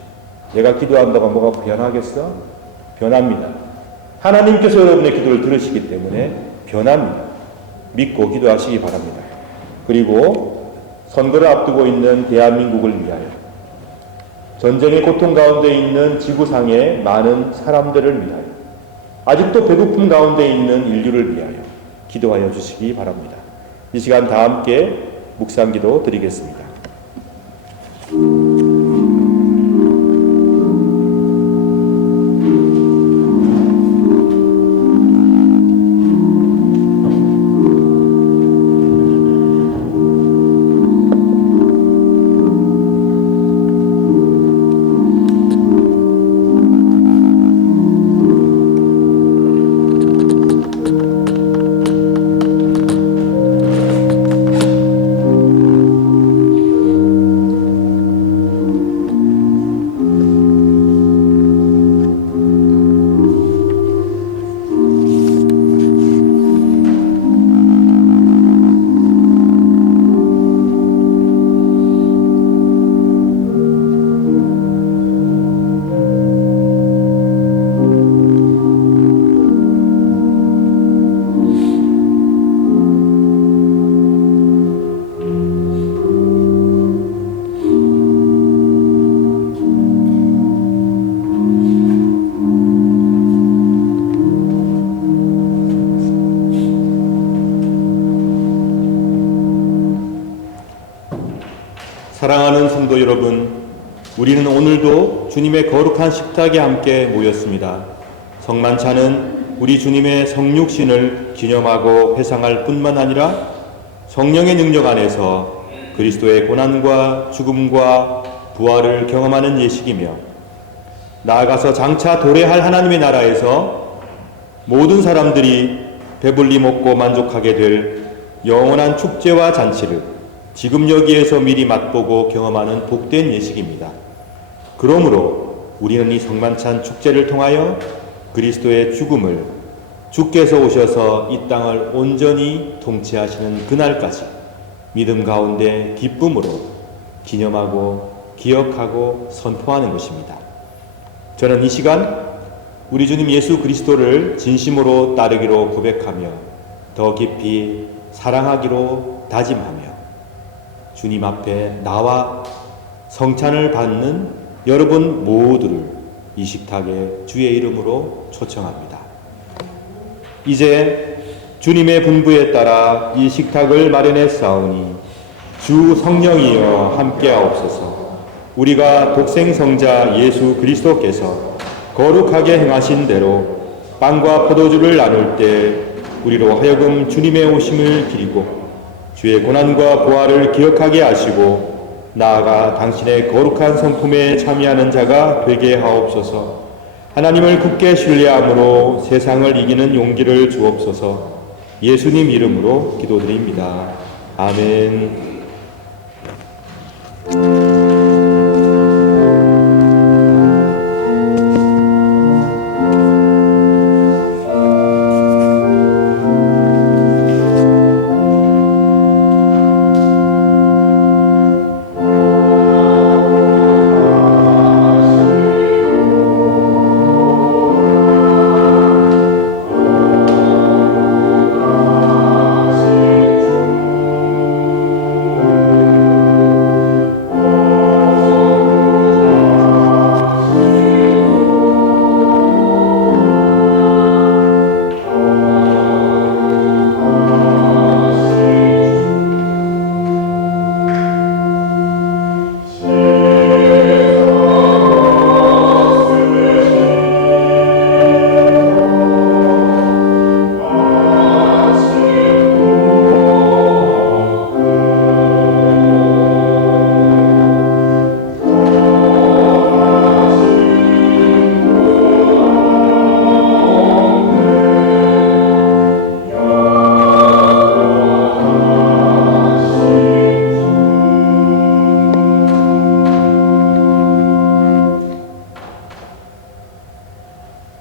내가 기도한다고 뭐가 변하겠어? 변합니다. 하나님께서 여러분의 기도를 들으시기 때문에 변합니다. 믿고 기도하시기 바랍니다. 그리고 선거를 앞두고 있는 대한민국을 위하여, 전쟁의 고통 가운데 있는 지구상의 많은 사람들을 위하여, 아직도 배고픔 가운데 있는 인류를 위하여 기도하여 주시기 바랍니다. 이 시간 다 함께 묵상기도 드리겠습니다. 사랑하는 성도 여러분, 우리는 오늘도 주님의 거룩한 식탁에 함께 모였습니다. 성만찬은 우리 주님의 성육신을 기념하고 회상할 뿐만 아니라 성령의 능력 안에서 그리스도의 고난과 죽음과 부활을 경험하는 예식이며, 나아가서 장차 도래할 하나님의 나라에서 모든 사람들이 배불리 먹고 만족하게 될 영원한 축제와 잔치를 지금 여기에서 미리 맛보고 경험하는 복된 예식입니다. 그러므로 우리는 이 성만찬 축제를 통하여 그리스도의 죽음을, 주께서 오셔서 이 땅을 온전히 통치하시는 그날까지 믿음 가운데 기쁨으로 기념하고 기억하고 선포하는 것입니다. 저는 이 시간 우리 주님 예수 그리스도를 진심으로 따르기로 고백하며 더 깊이 사랑하기로 다짐하며 주님 앞에 나와 성찬을 받는 여러분 모두를 이 식탁에 주의 이름으로 초청합니다. 이제 주님의 분부에 따라 이 식탁을 마련했사오니 주 성령이여 함께하옵소서. 우리가 독생성자 예수 그리스도께서 거룩하게 행하신 대로 빵과 포도주를 나눌 때 우리로 하여금 주님의 오심을 기리고 주의 고난과 부활을 기억하게 하시고 나아가 당신의 거룩한 성품에 참여하는 자가 되게 하옵소서. 하나님을 굳게 신뢰함으로 세상을 이기는 용기를 주옵소서. 예수님 이름으로 기도드립니다. 아멘.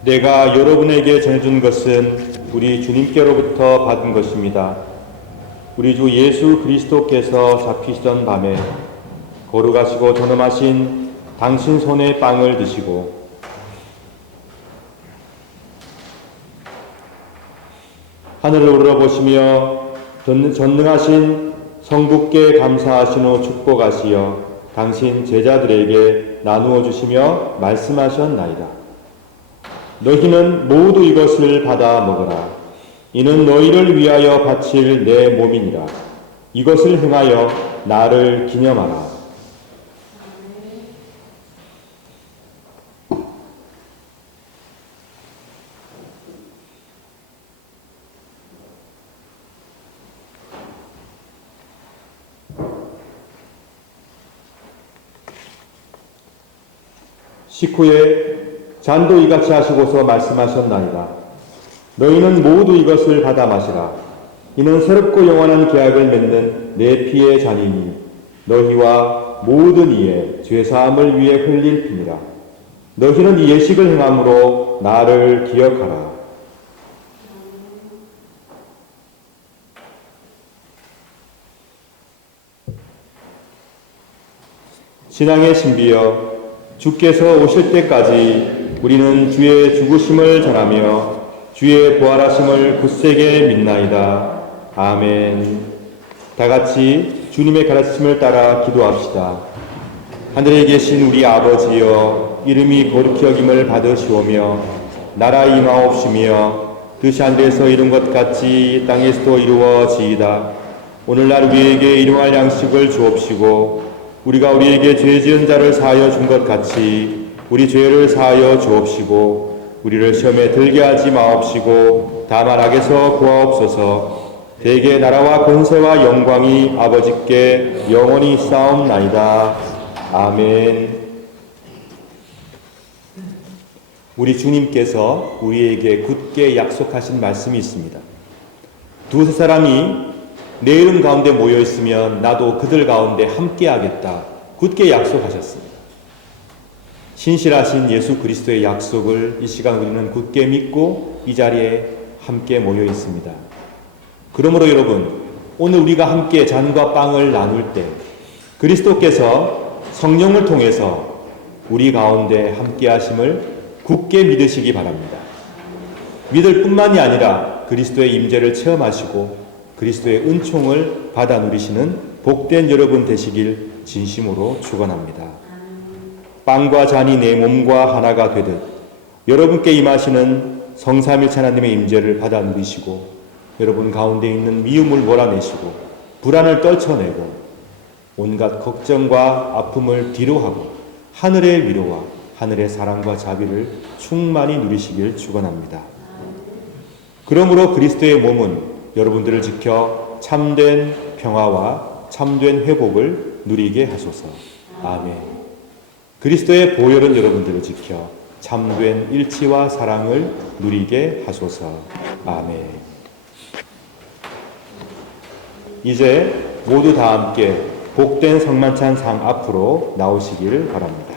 내가 여러분에게 전해준 것은 우리 주님께로부터 받은 것입니다. 우리 주 예수 그리스도께서 잡히시던 밤에 거룩하시고 존엄하신 당신 손의 빵을 드시고 하늘을 우러러보시며 전능하신 성부께 감사하신 후 축복하시어 당신 제자들에게 나누어 주시며 말씀하셨나이다. 너희는 모두 이것을 받아 먹어라. 이는 너희를 위하여 바칠 내 몸이니라. 이것을 행하여 나를 기념하라. 식후에 잔도 이같이 하시고서 말씀하셨나이다. 너희는 모두 이것을 받아 마시라. 이는 새롭고 영원한 계약을 맺는 내 피의 잔이니 너희와 모든 이의 죄사함을 위해 흘릴 피니라. 너희는 이 예식을 행함으로 나를 기억하라. 신앙의 신비여, 주께서 오실 때까지 우리는 주의 죽으심을 전하며 주의 부활하심을 굳세게 믿나이다. 아멘. 다 같이 주님의 가르침을 따라 기도합시다. 하늘에 계신 우리 아버지여, 이름이 거룩히 여김을 받으시오며 나라 임하옵시며 뜻이 하늘에서 이룬 것 같이 땅에서도 이루어지이다. 오늘날 우리에게 일용할 양식을 주옵시고 우리가 우리에게 죄 지은 자를 사하여 준 것 같이 우리 죄를 사하여 주옵시고 우리를 시험에 들게 하지 마옵시고 다만 악에서 구하옵소서. 대개 나라와 권세와 영광이 아버지께 영원히 있사옵나이다. 아멘. 우리 주님께서 우리에게 굳게 약속하신 말씀이 있습니다. 두세 사람이 내 이름 가운데 모여 있으면 나도 그들 가운데 함께 하겠다. 굳게 약속하셨습니다. 신실하신 예수 그리스도의 약속을 이 시간 우리는 굳게 믿고 이 자리에 함께 모여 있습니다. 그러므로 여러분, 오늘 우리가 함께 잔과 빵을 나눌 때 그리스도께서 성령을 통해서 우리 가운데 함께 하심을 굳게 믿으시기 바랍니다. 믿을 뿐만이 아니라 그리스도의 임재를 체험하시고 그리스도의 은총을 받아 누리시는 복된 여러분 되시길 진심으로 축원합니다. 빵과 잔이 내 몸과 하나가 되듯 여러분께 임하시는 성삼일체 하나님의 임재를 받아 누리시고 여러분 가운데 있는 미움을 몰아내시고 불안을 떨쳐내고 온갖 걱정과 아픔을 뒤로하고 하늘의 위로와 하늘의 사랑과 자비를 충만히 누리시길 축원합니다. 그러므로 그리스도의 몸은 여러분들을 지켜 참된 평화와 참된 회복을 누리게 하소서. 아멘. 그리스도의 보혈은 여러분들을 지켜 참된 일치와 사랑을 누리게 하소서. 아멘. 이제 모두 다 함께 복된 성만찬 상 앞으로 나오시길 바랍니다.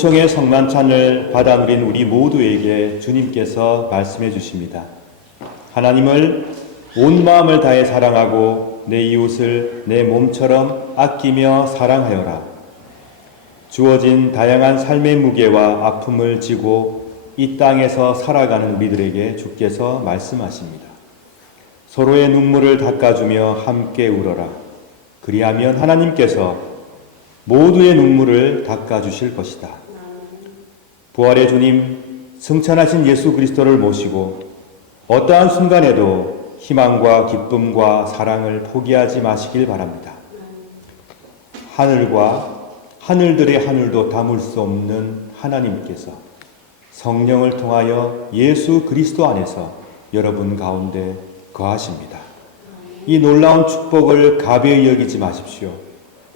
은총의 성만찬을 받아 누린 우리 모두에게 주님께서 말씀해 주십니다. 하나님을 온 마음을 다해 사랑하고 내 이웃을 내 몸처럼 아끼며 사랑하여라. 주어진 다양한 삶의 무게와 아픔을 지고 이 땅에서 살아가는 우리들에게 주께서 말씀하십니다. 서로의 눈물을 닦아주며 함께 울어라. 그리하면 하나님께서 모두의 눈물을 닦아주실 것이다. 부활의 주님, 승천하신 예수 그리스도를 모시고 어떠한 순간에도 희망과 기쁨과 사랑을 포기하지 마시길 바랍니다. 하늘과 하늘들의 하늘도 담을 수 없는 하나님께서 성령을 통하여 예수 그리스도 안에서 여러분 가운데 거하십니다. 이 놀라운 축복을 가벼이 여기지 마십시오.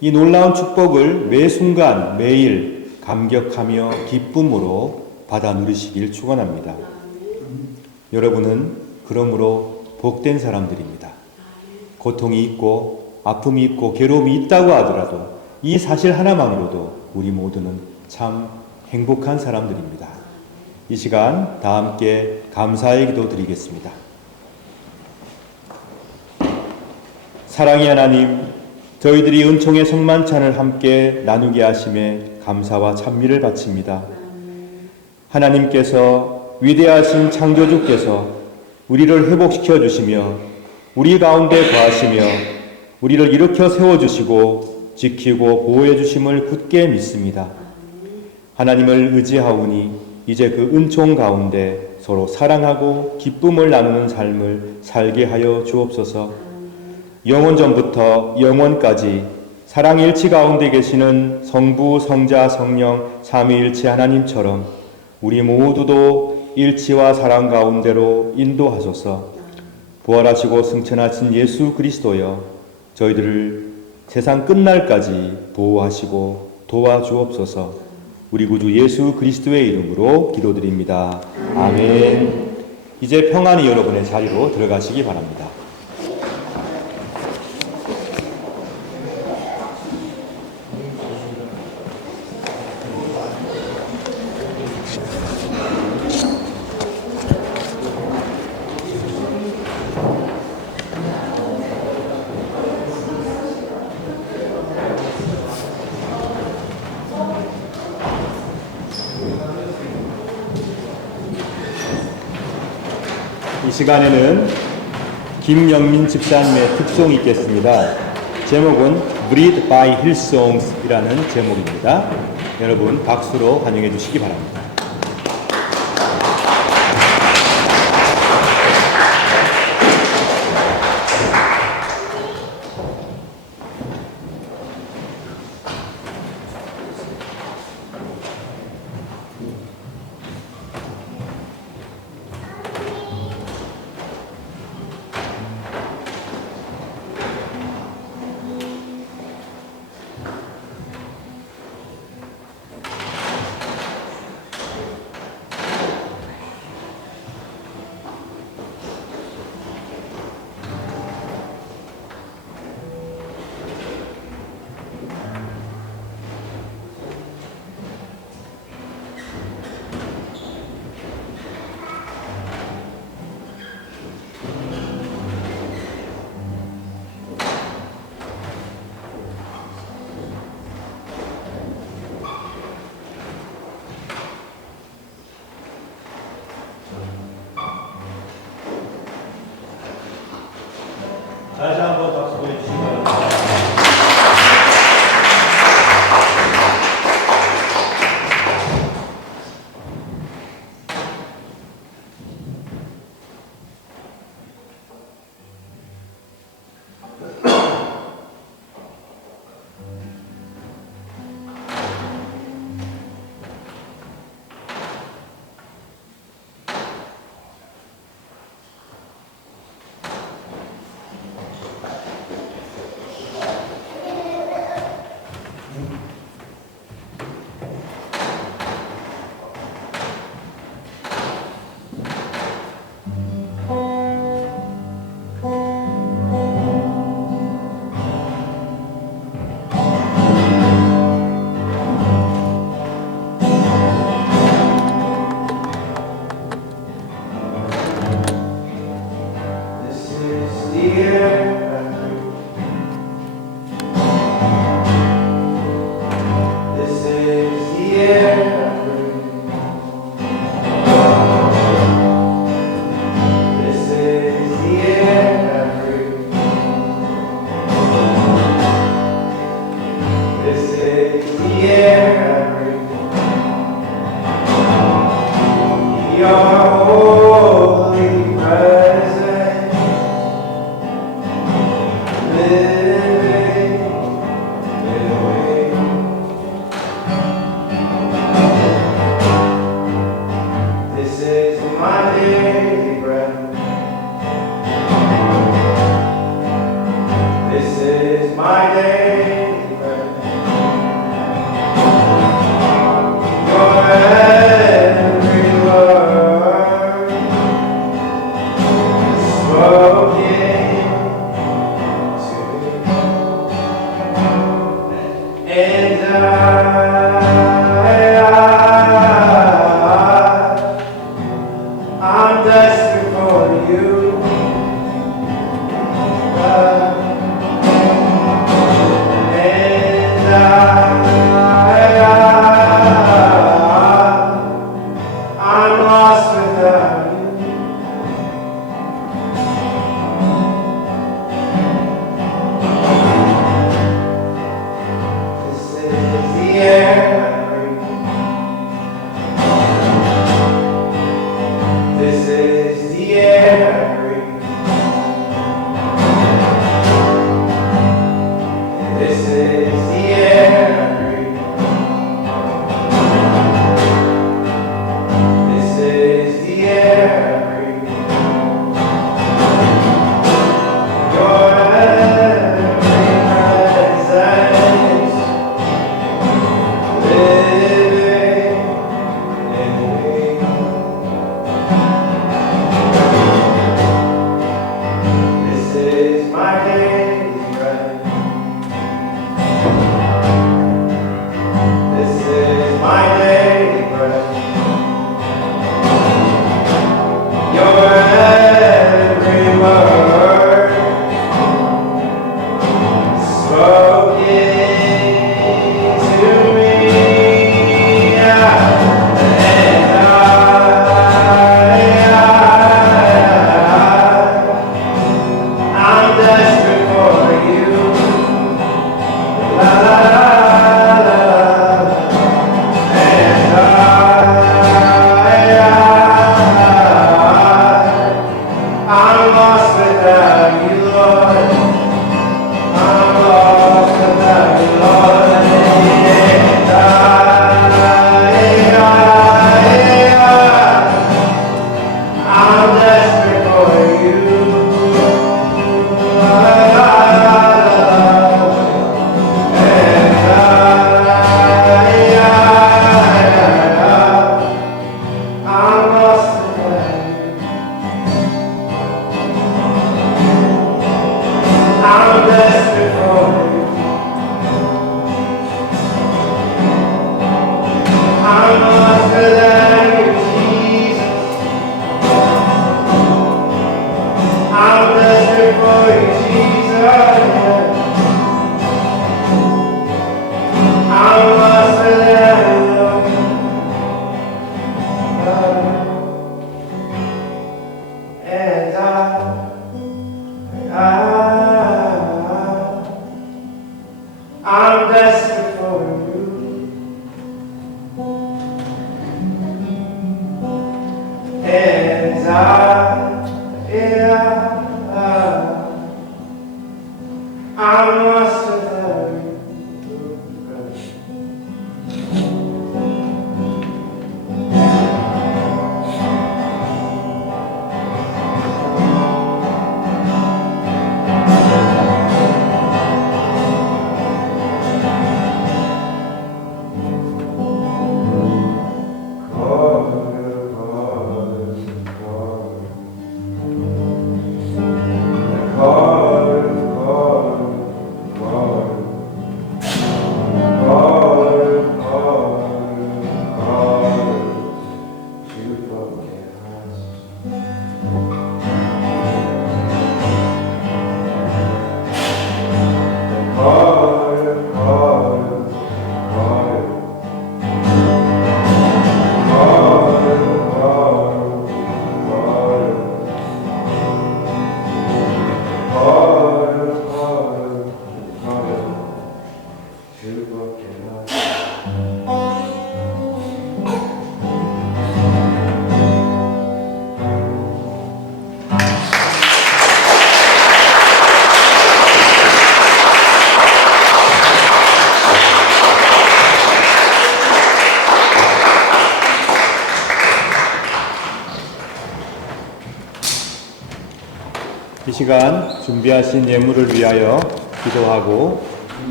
이 놀라운 축복을 매 순간 매일 감격하며 기쁨으로 받아 누리시길 축원합니다. 여러분은 그러므로 복된 사람들입니다. 고통이 있고 아픔이 있고 괴로움이 있다고 하더라도 이 사실 하나만으로도 우리 모두는 참 행복한 사람들입니다. 이 시간 다 함께 감사의 기도 드리겠습니다. 사랑의 하나님, 저희들이 은총의 성만찬을 함께 나누게 하심에 감사와 찬미를 바칩니다. 하나님께서 위대하신 창조주께서 우리를 회복시켜 주시며 우리 가운데 거하시며 우리를 일으켜 세워주시고 지키고 보호해 주심을 굳게 믿습니다. 하나님을 의지하오니 이제 그 은총 가운데 서로 사랑하고 기쁨을 나누는 삶을 살게 하여 주옵소서. 영원전부터 영원까지 사랑일치 가운데 계시는 성부, 성자, 성령 삼위일체 하나님처럼 우리 모두도 일치와 사랑 가운데로 인도하소서. 부활하시고 승천하신 예수 그리스도여, 저희들을 세상 끝날까지 보호하시고 도와주옵소서. 우리 구주 예수 그리스도의 이름으로 기도드립니다. 아멘. 이제 평안히 여러분의 자리로 들어가시기 바랍니다. 이 시간에는 김영민 집사님의 특송이 있겠습니다. 제목은 Breathe by Hillsongs 이라는 제목입니다. 여러분 박수로 환영해 주시기 바랍니다. my daily bread. Your every word is spoken to me, and I'm desperate for you. I'm lost without you. This is the air I breathe. This is the air I breathe. This is the air I breathe. This is the air I breathe. Your every presence living in me. This is my daily bread. This is my daily bread. Your every word spoken to me, and I'm desperate for you. La la la la, and I'm lost without you, Lord. I'm lost without you, Lord. And I'm desperate for you. I'm lost without you. I'm desperate for you. I'm lost without you, Jesus. I'm desperate for you, Jesus. I'm lost without you, Lord. And I'm desperate for you. And I'm lost without you. 이 시간 준비하신 예물을 위하여 기도하고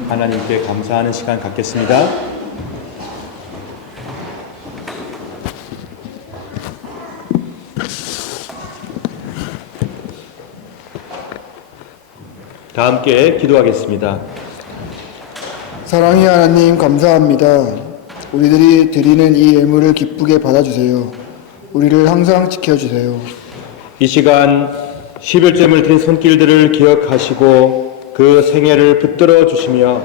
하나님께 감사하는 시간 갖겠습니다. 다 함께 기도하겠습니다. 사랑의 하나님 감사합니다. 우리들이 드리는 이 예물을 기쁘게 받아주세요. 우리를 항상 지켜주세요. 이 시간 11점을 드린 손길들을 기억하시고 그 생애를 붙들어 주시며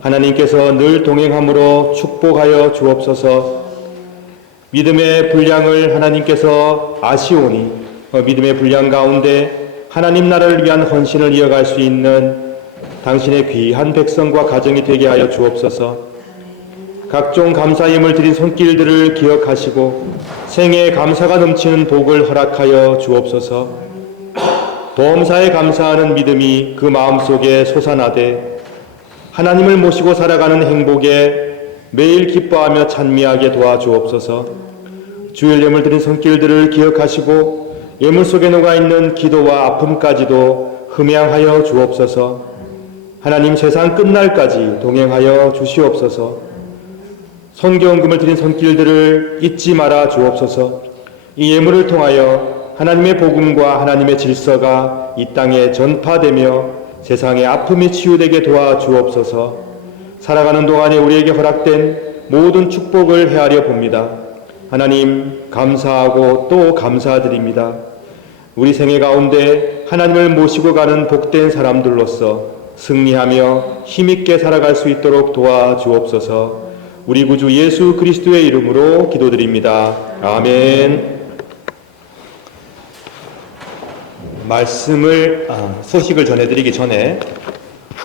하나님께서 늘 동행함으로 축복하여 주옵소서. 믿음의 분량을 하나님께서 아시오니 믿음의 분량 가운데 하나님 나라를 위한 헌신을 이어갈 수 있는 당신의 귀한 백성과 가정이 되게 하여 주옵소서. 각종 감사 예물 드린 손길들을 기억하시고 생애에 감사가 넘치는 복을 허락하여 주옵소서. 보험사에 감사하는 믿음이 그 마음속에 솟아나되 하나님을 모시고 살아가는 행복에 매일 기뻐하며 찬미하게 도와주옵소서. 주일 예물 드린 손길들을 기억하시고 예물 속에 녹아있는 기도와 아픔까지도 흠양하여 주옵소서. 하나님 세상 끝날까지 동행하여 주시옵소서. 선교헌금을 드린 손길들을 잊지 말아 주옵소서. 이 예물을 통하여 하나님의 복음과 하나님의 질서가 이 땅에 전파되며 세상의 아픔이 치유되게 도와주옵소서. 살아가는 동안에 우리에게 허락된 모든 축복을 헤아려 봅니다. 하나님 감사하고 또 감사드립니다. 우리 생애 가운데 하나님을 모시고 가는 복된 사람들로서 승리하며 힘있게 살아갈 수 있도록 도와주옵소서. 우리 구주 예수 그리스도의 이름으로 기도드립니다. 아멘. 소식을 전해드리기 전에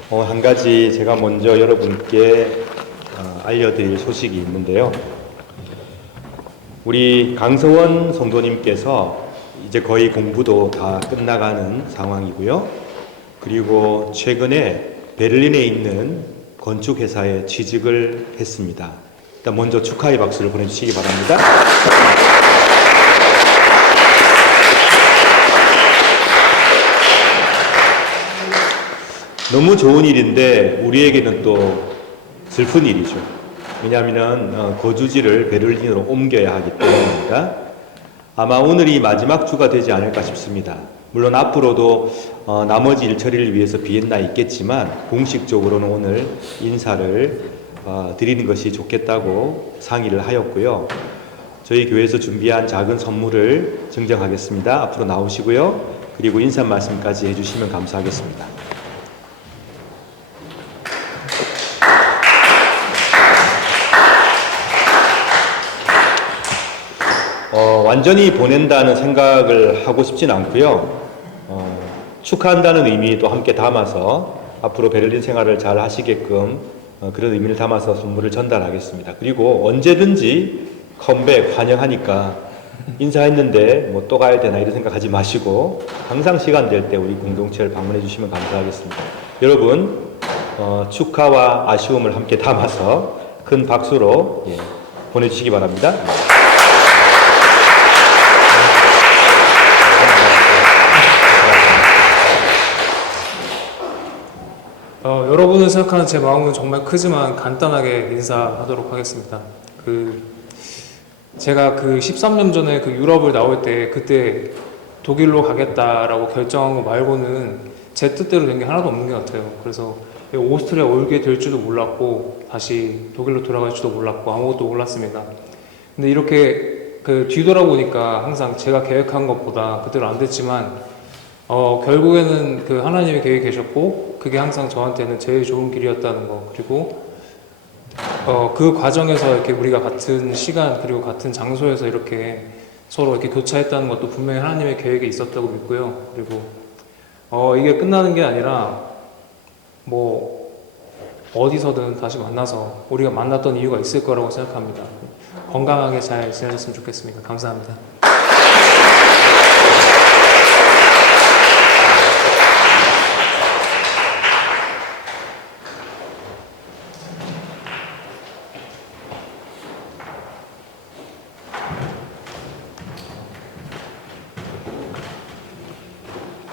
한 가지 제가 먼저 여러분께 알려드릴 소식이 있는데요. 우리 강서원 성도님께서 이제 거의 공부도 다 끝나가는 상황이고요. 그리고 최근에 베를린에 있는 건축회사에 취직을 했습니다. 일단 먼저 축하의 박수를 보내주시기 바랍니다. 너무 좋은 일인데 우리에게는 또 슬픈 일이죠. 왜냐하면 거주지를 베를린으로 옮겨야 하기 때문입니다. 아마 오늘이 마지막 주가 되지 않을까 싶습니다. 물론 앞으로도 나머지 일처리를 위해서 비엔나에 있겠지만 공식적으로는 오늘 인사를 드리는 것이 좋겠다고 상의를 하였고요. 저희 교회에서 준비한 작은 선물을 증정하겠습니다. 앞으로 나오시고요. 그리고 인사 말씀까지 해주시면 감사하겠습니다. 완전히 보낸다는 생각을 하고 싶진 않고요. 축하한다는 의미도 함께 담아서 앞으로 베를린 생활을 잘 하시게끔 그런 의미를 담아서 선물을 전달하겠습니다. 그리고 언제든지 컴백 환영하니까 인사했는데 뭐 또 가야 되나 이런 생각하지 마시고 항상 시간 될 때 우리 공동체를 방문해 주시면 감사하겠습니다. 여러분 축하와 아쉬움을 함께 담아서 큰 박수로 보내주시기 바랍니다. 여러분을 생각하는 제 마음은 정말 크지만 간단하게 인사하도록 하겠습니다. 제가 13년 전에 유럽을 나올 때 그때 독일로 가겠다라고 결정한 거 말고는 제 뜻대로 된 게 하나도 없는 것 같아요. 그래서 오스트리아 오게 될 줄도 몰랐고 다시 독일로 돌아갈 줄도 몰랐고 아무것도 몰랐습니다. 근데 이렇게 뒤돌아보니까 항상 제가 계획한 것보다 그대로 안 됐지만 결국에는 하나님이 계획이 계셨고 그게 항상 저한테는 제일 좋은 길이었다는 거, 그리고 그 과정에서 이렇게 우리가 같은 시간 그리고 같은 장소에서 이렇게 서로 이렇게 교차했다는 것도 분명히 하나님의 계획이 있었다고 믿고요. 그리고 이게 끝나는 게 아니라 뭐 어디서든 다시 만나서 우리가 만났던 이유가 있을 거라고 생각합니다. 건강하게 잘 지내셨으면 좋겠습니다. 감사합니다.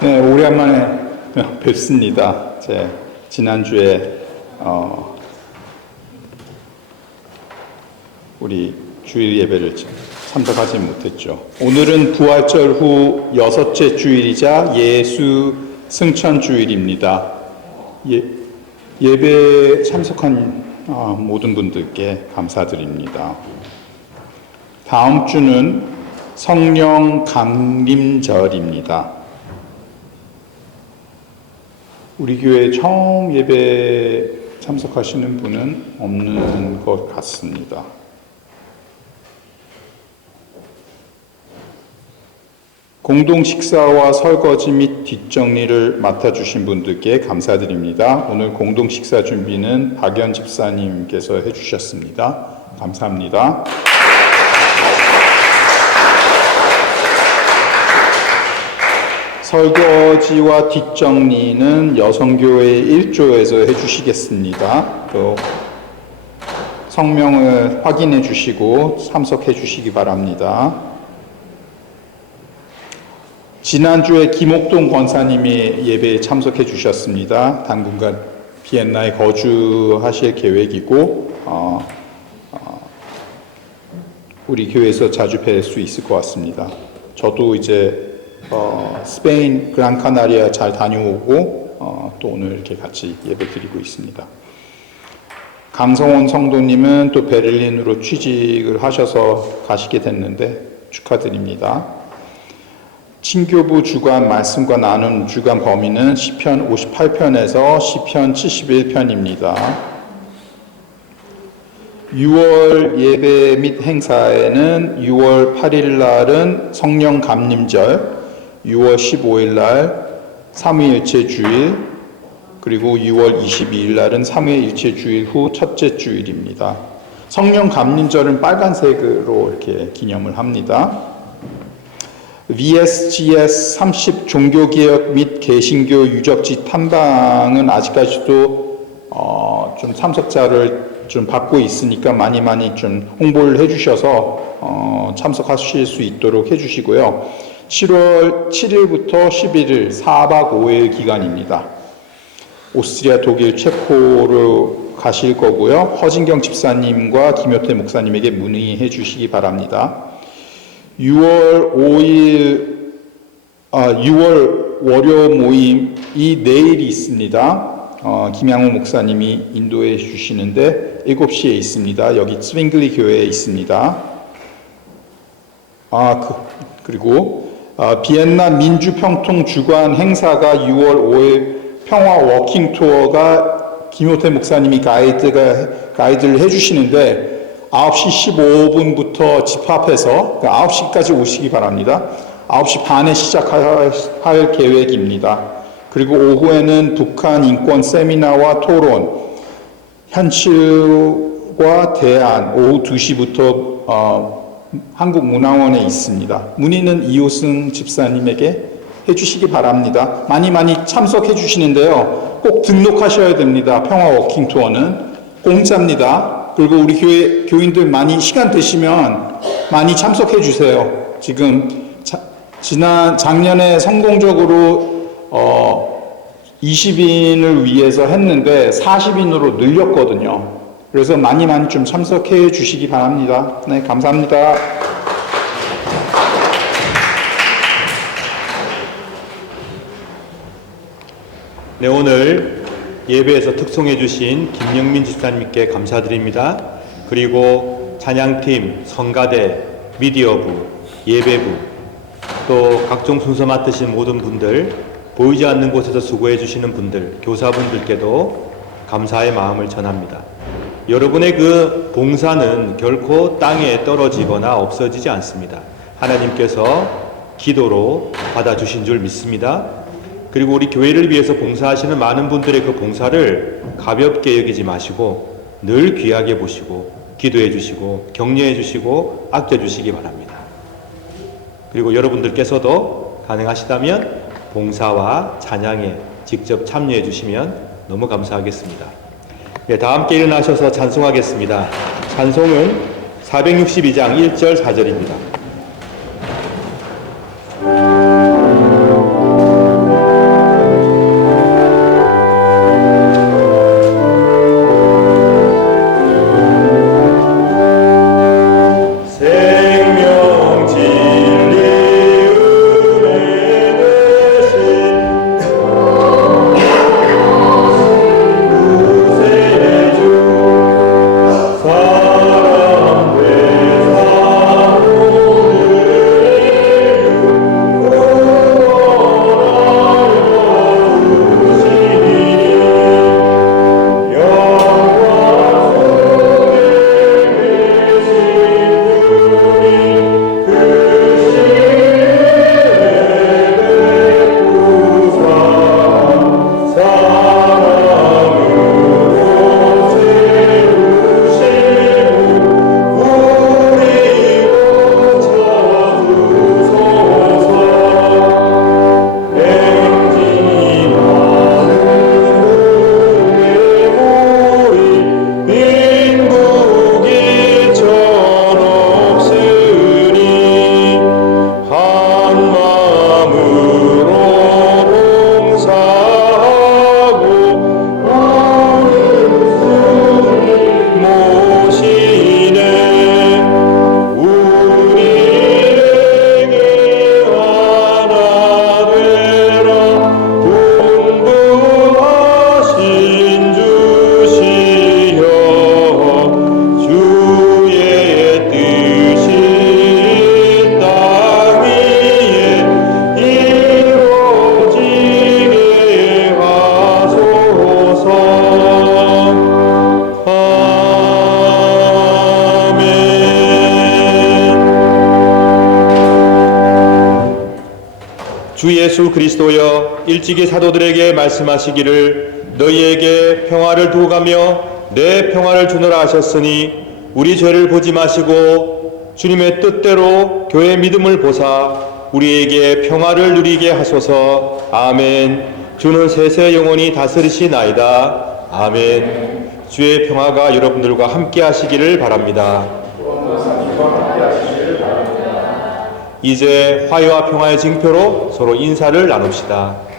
네, 오랜만에 뵙습니다. 지난주에 우리 주일 예배를 참석하지 못했죠. 오늘은 부활절 후 6째 주일이자 예수 승천 주일입니다. 예배에 참석한 모든 분들께 감사드립니다. 다음 주는 성령 강림절입니다. 우리 교회 처음 예배 참석하시는 분은 없는 것 같습니다. 공동 식사와 설거지 및 뒷정리를 맡아주신 분들께 감사드립니다. 오늘 공동 식사 준비는 박연 집사님께서 해주셨습니다. 감사합니다. 설거지와 뒷정리는 여성교회 1조에서 해주시겠습니다. 또 성명을 확인해 주시고 참석해 주시기 바랍니다. 지난주에 김옥동 권사님이 예배에 참석해 주셨습니다. 당분간 비엔나에 거주하실 계획이고 우리 교회에서 자주 뵐 수 있을 것 같습니다. 저도 이제 스페인 그란카나리아 잘 다녀오고 또 오늘 이렇게 같이 예배 드리고 있습니다. 강성원 성도님은 또 베를린으로 취직을 하셔서 가시게 됐는데 축하드립니다. 친교부 주간 말씀과 나눈 주간 범위는 시편 58편에서 시편 71편입니다. 6월 예배 및 행사에는 6월 8일 날은 성령 감림절, 6월 15일 날 삼위일체 주일, 그리고 6월 22일 날은 삼위일체 주일 후 첫째 주일입니다. 성령 감림절은 빨간색으로 이렇게 기념을 합니다. VSGS 30 종교개혁 및 개신교 유적지 탐방은 아직까지도 좀 참석자를 좀 받고 있으니까 많이 좀 홍보를 해주셔서 참석하실 수 있도록 해주시고요. 7월 7일부터 11일 4박 5일 기간입니다. 오스트리아, 독일, 체코로 가실 거고요. 허진경 집사님과 김효태 목사님에게 문의해 주시기 바랍니다. 6월 월요 모임이 내일이 있습니다. 김양호 목사님이 인도해 주시는데 7시에 있습니다. 여기 스윙글리 교회에 있습니다. 그리고 비엔나 민주평통 주간 행사가 6월 5일 평화 워킹 투어가 김효태 목사님이 가이드를 해주시는데 9시 15분부터 집합해서 9시까지 오시기 바랍니다. 9시 반에 시작할 계획입니다. 그리고 오후에는 북한 인권 세미나와 토론, 현실과 대안, 오후 2시부터 한국문화원에 있습니다. 문의는 이호승 집사님에게 해주시기 바랍니다. 많이 참석해 주시는데요. 꼭 등록하셔야 됩니다. 평화 워킹 투어는 공짜입니다. 그리고 우리 교인들 많이 시간 되시면 많이 참석해 주세요. 지금 작년에 성공적으로 20인을 위해서 했는데 40인으로 늘렸거든요. 그래서 많이 좀 참석해 주시기 바랍니다. 네, 감사합니다. 네, 오늘 예배에서 특송해 주신 김영민 집사님께 감사드립니다. 그리고 찬양팀, 성가대, 미디어부, 예배부, 또 각종 순서 맡으신 모든 분들, 보이지 않는 곳에서 수고해 주시는 분들, 교사분들께도 감사의 마음을 전합니다. 여러분의 그 봉사는 결코 땅에 떨어지거나 없어지지 않습니다. 하나님께서 기도로 받아주신 줄 믿습니다. 그리고 우리 교회를 위해서 봉사하시는 많은 분들의 그 봉사를 가볍게 여기지 마시고 늘 귀하게 보시고 기도해 주시고 격려해 주시고 아껴 주시기 바랍니다. 그리고 여러분들께서도 가능하시다면 봉사와 찬양에 직접 참여해 주시면 너무 감사하겠습니다. 네, 다 함께 일어나셔서 찬송하겠습니다. 찬송은 462장 1절 4절입니다. 주 예수 그리스도여 일찍이 사도들에게 말씀하시기를 너희에게 평화를 두고 가며 내 평화를 주노라 하셨으니 우리 죄를 보지 마시고 주님의 뜻대로 교회의 믿음을 보사 우리에게 평화를 누리게 하소서. 아멘. 주는 세세 영원히 다스리시나이다. 아멘. 주의 평화가 여러분들과 함께 하시기를 바랍니다. 이제 화해와 평화의 징표로 서로 인사를 나눕시다.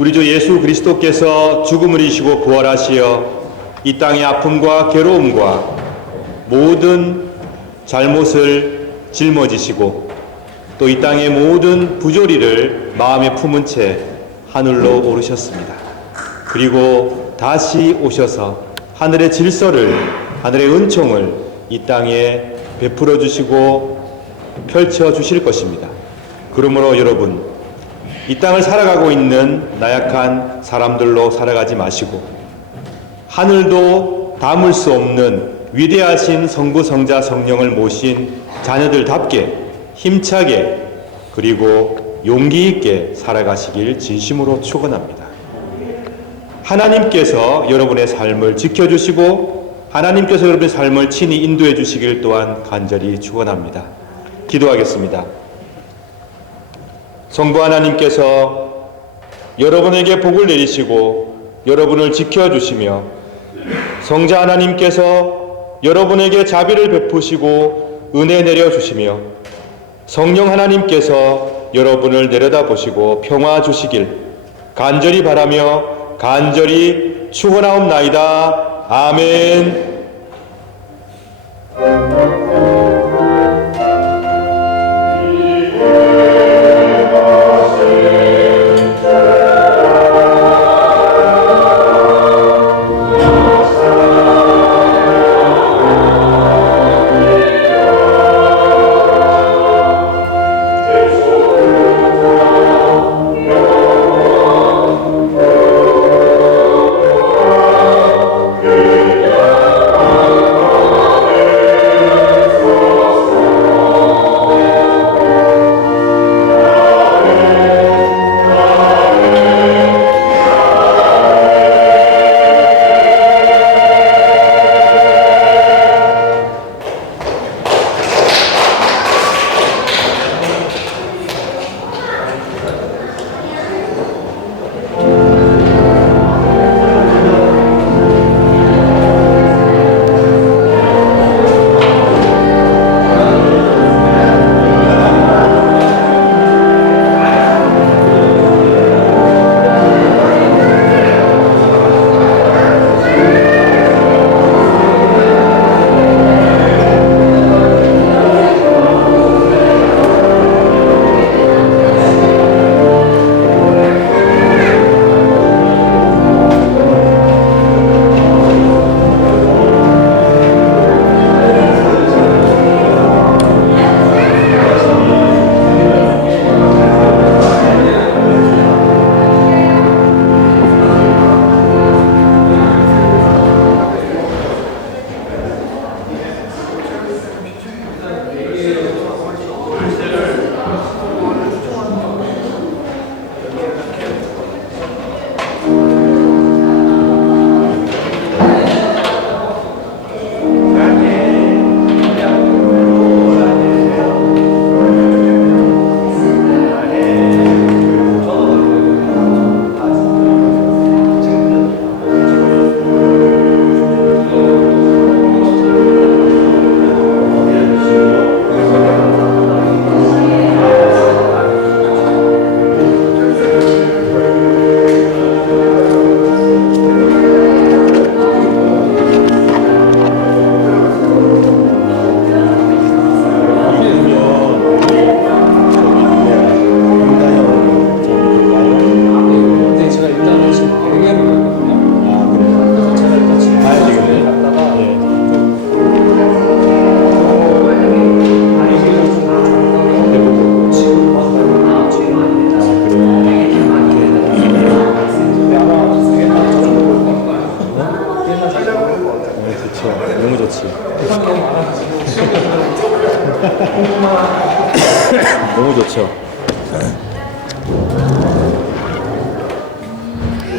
우리 주 예수 그리스도께서 죽음을 이기시고 부활하시어 이 땅의 아픔과 괴로움과 모든 잘못을 짊어지시고 또 이 땅의 모든 부조리를 마음에 품은 채 하늘로 오르셨습니다. 그리고 다시 오셔서 하늘의 질서를, 하늘의 은총을 이 땅에 베풀어 주시고 펼쳐 주실 것입니다. 그러므로 여러분, 이 땅을 살아가고 있는 나약한 사람들로 살아가지 마시고 하늘도 담을 수 없는 위대하신 성부, 성자, 성령을 모신 자녀들답게 힘차게 그리고 용기 있게 살아가시길 진심으로 축원합니다. 하나님께서 여러분의 삶을 지켜주시고 하나님께서 여러분의 삶을 친히 인도해 주시길 또한 간절히 축원합니다. 기도하겠습니다. 성부 하나님께서 여러분에게 복을 내리시고 여러분을 지켜주시며 성자 하나님께서 여러분에게 자비를 베푸시고 은혜 내려주시며 성령 하나님께서 여러분을 내려다보시고 평화 주시길 간절히 바라며 간절히 축원하옵나이다. 아멘. 예산이 너무 많아가지고 시험에서 공부만 너무 좋죠.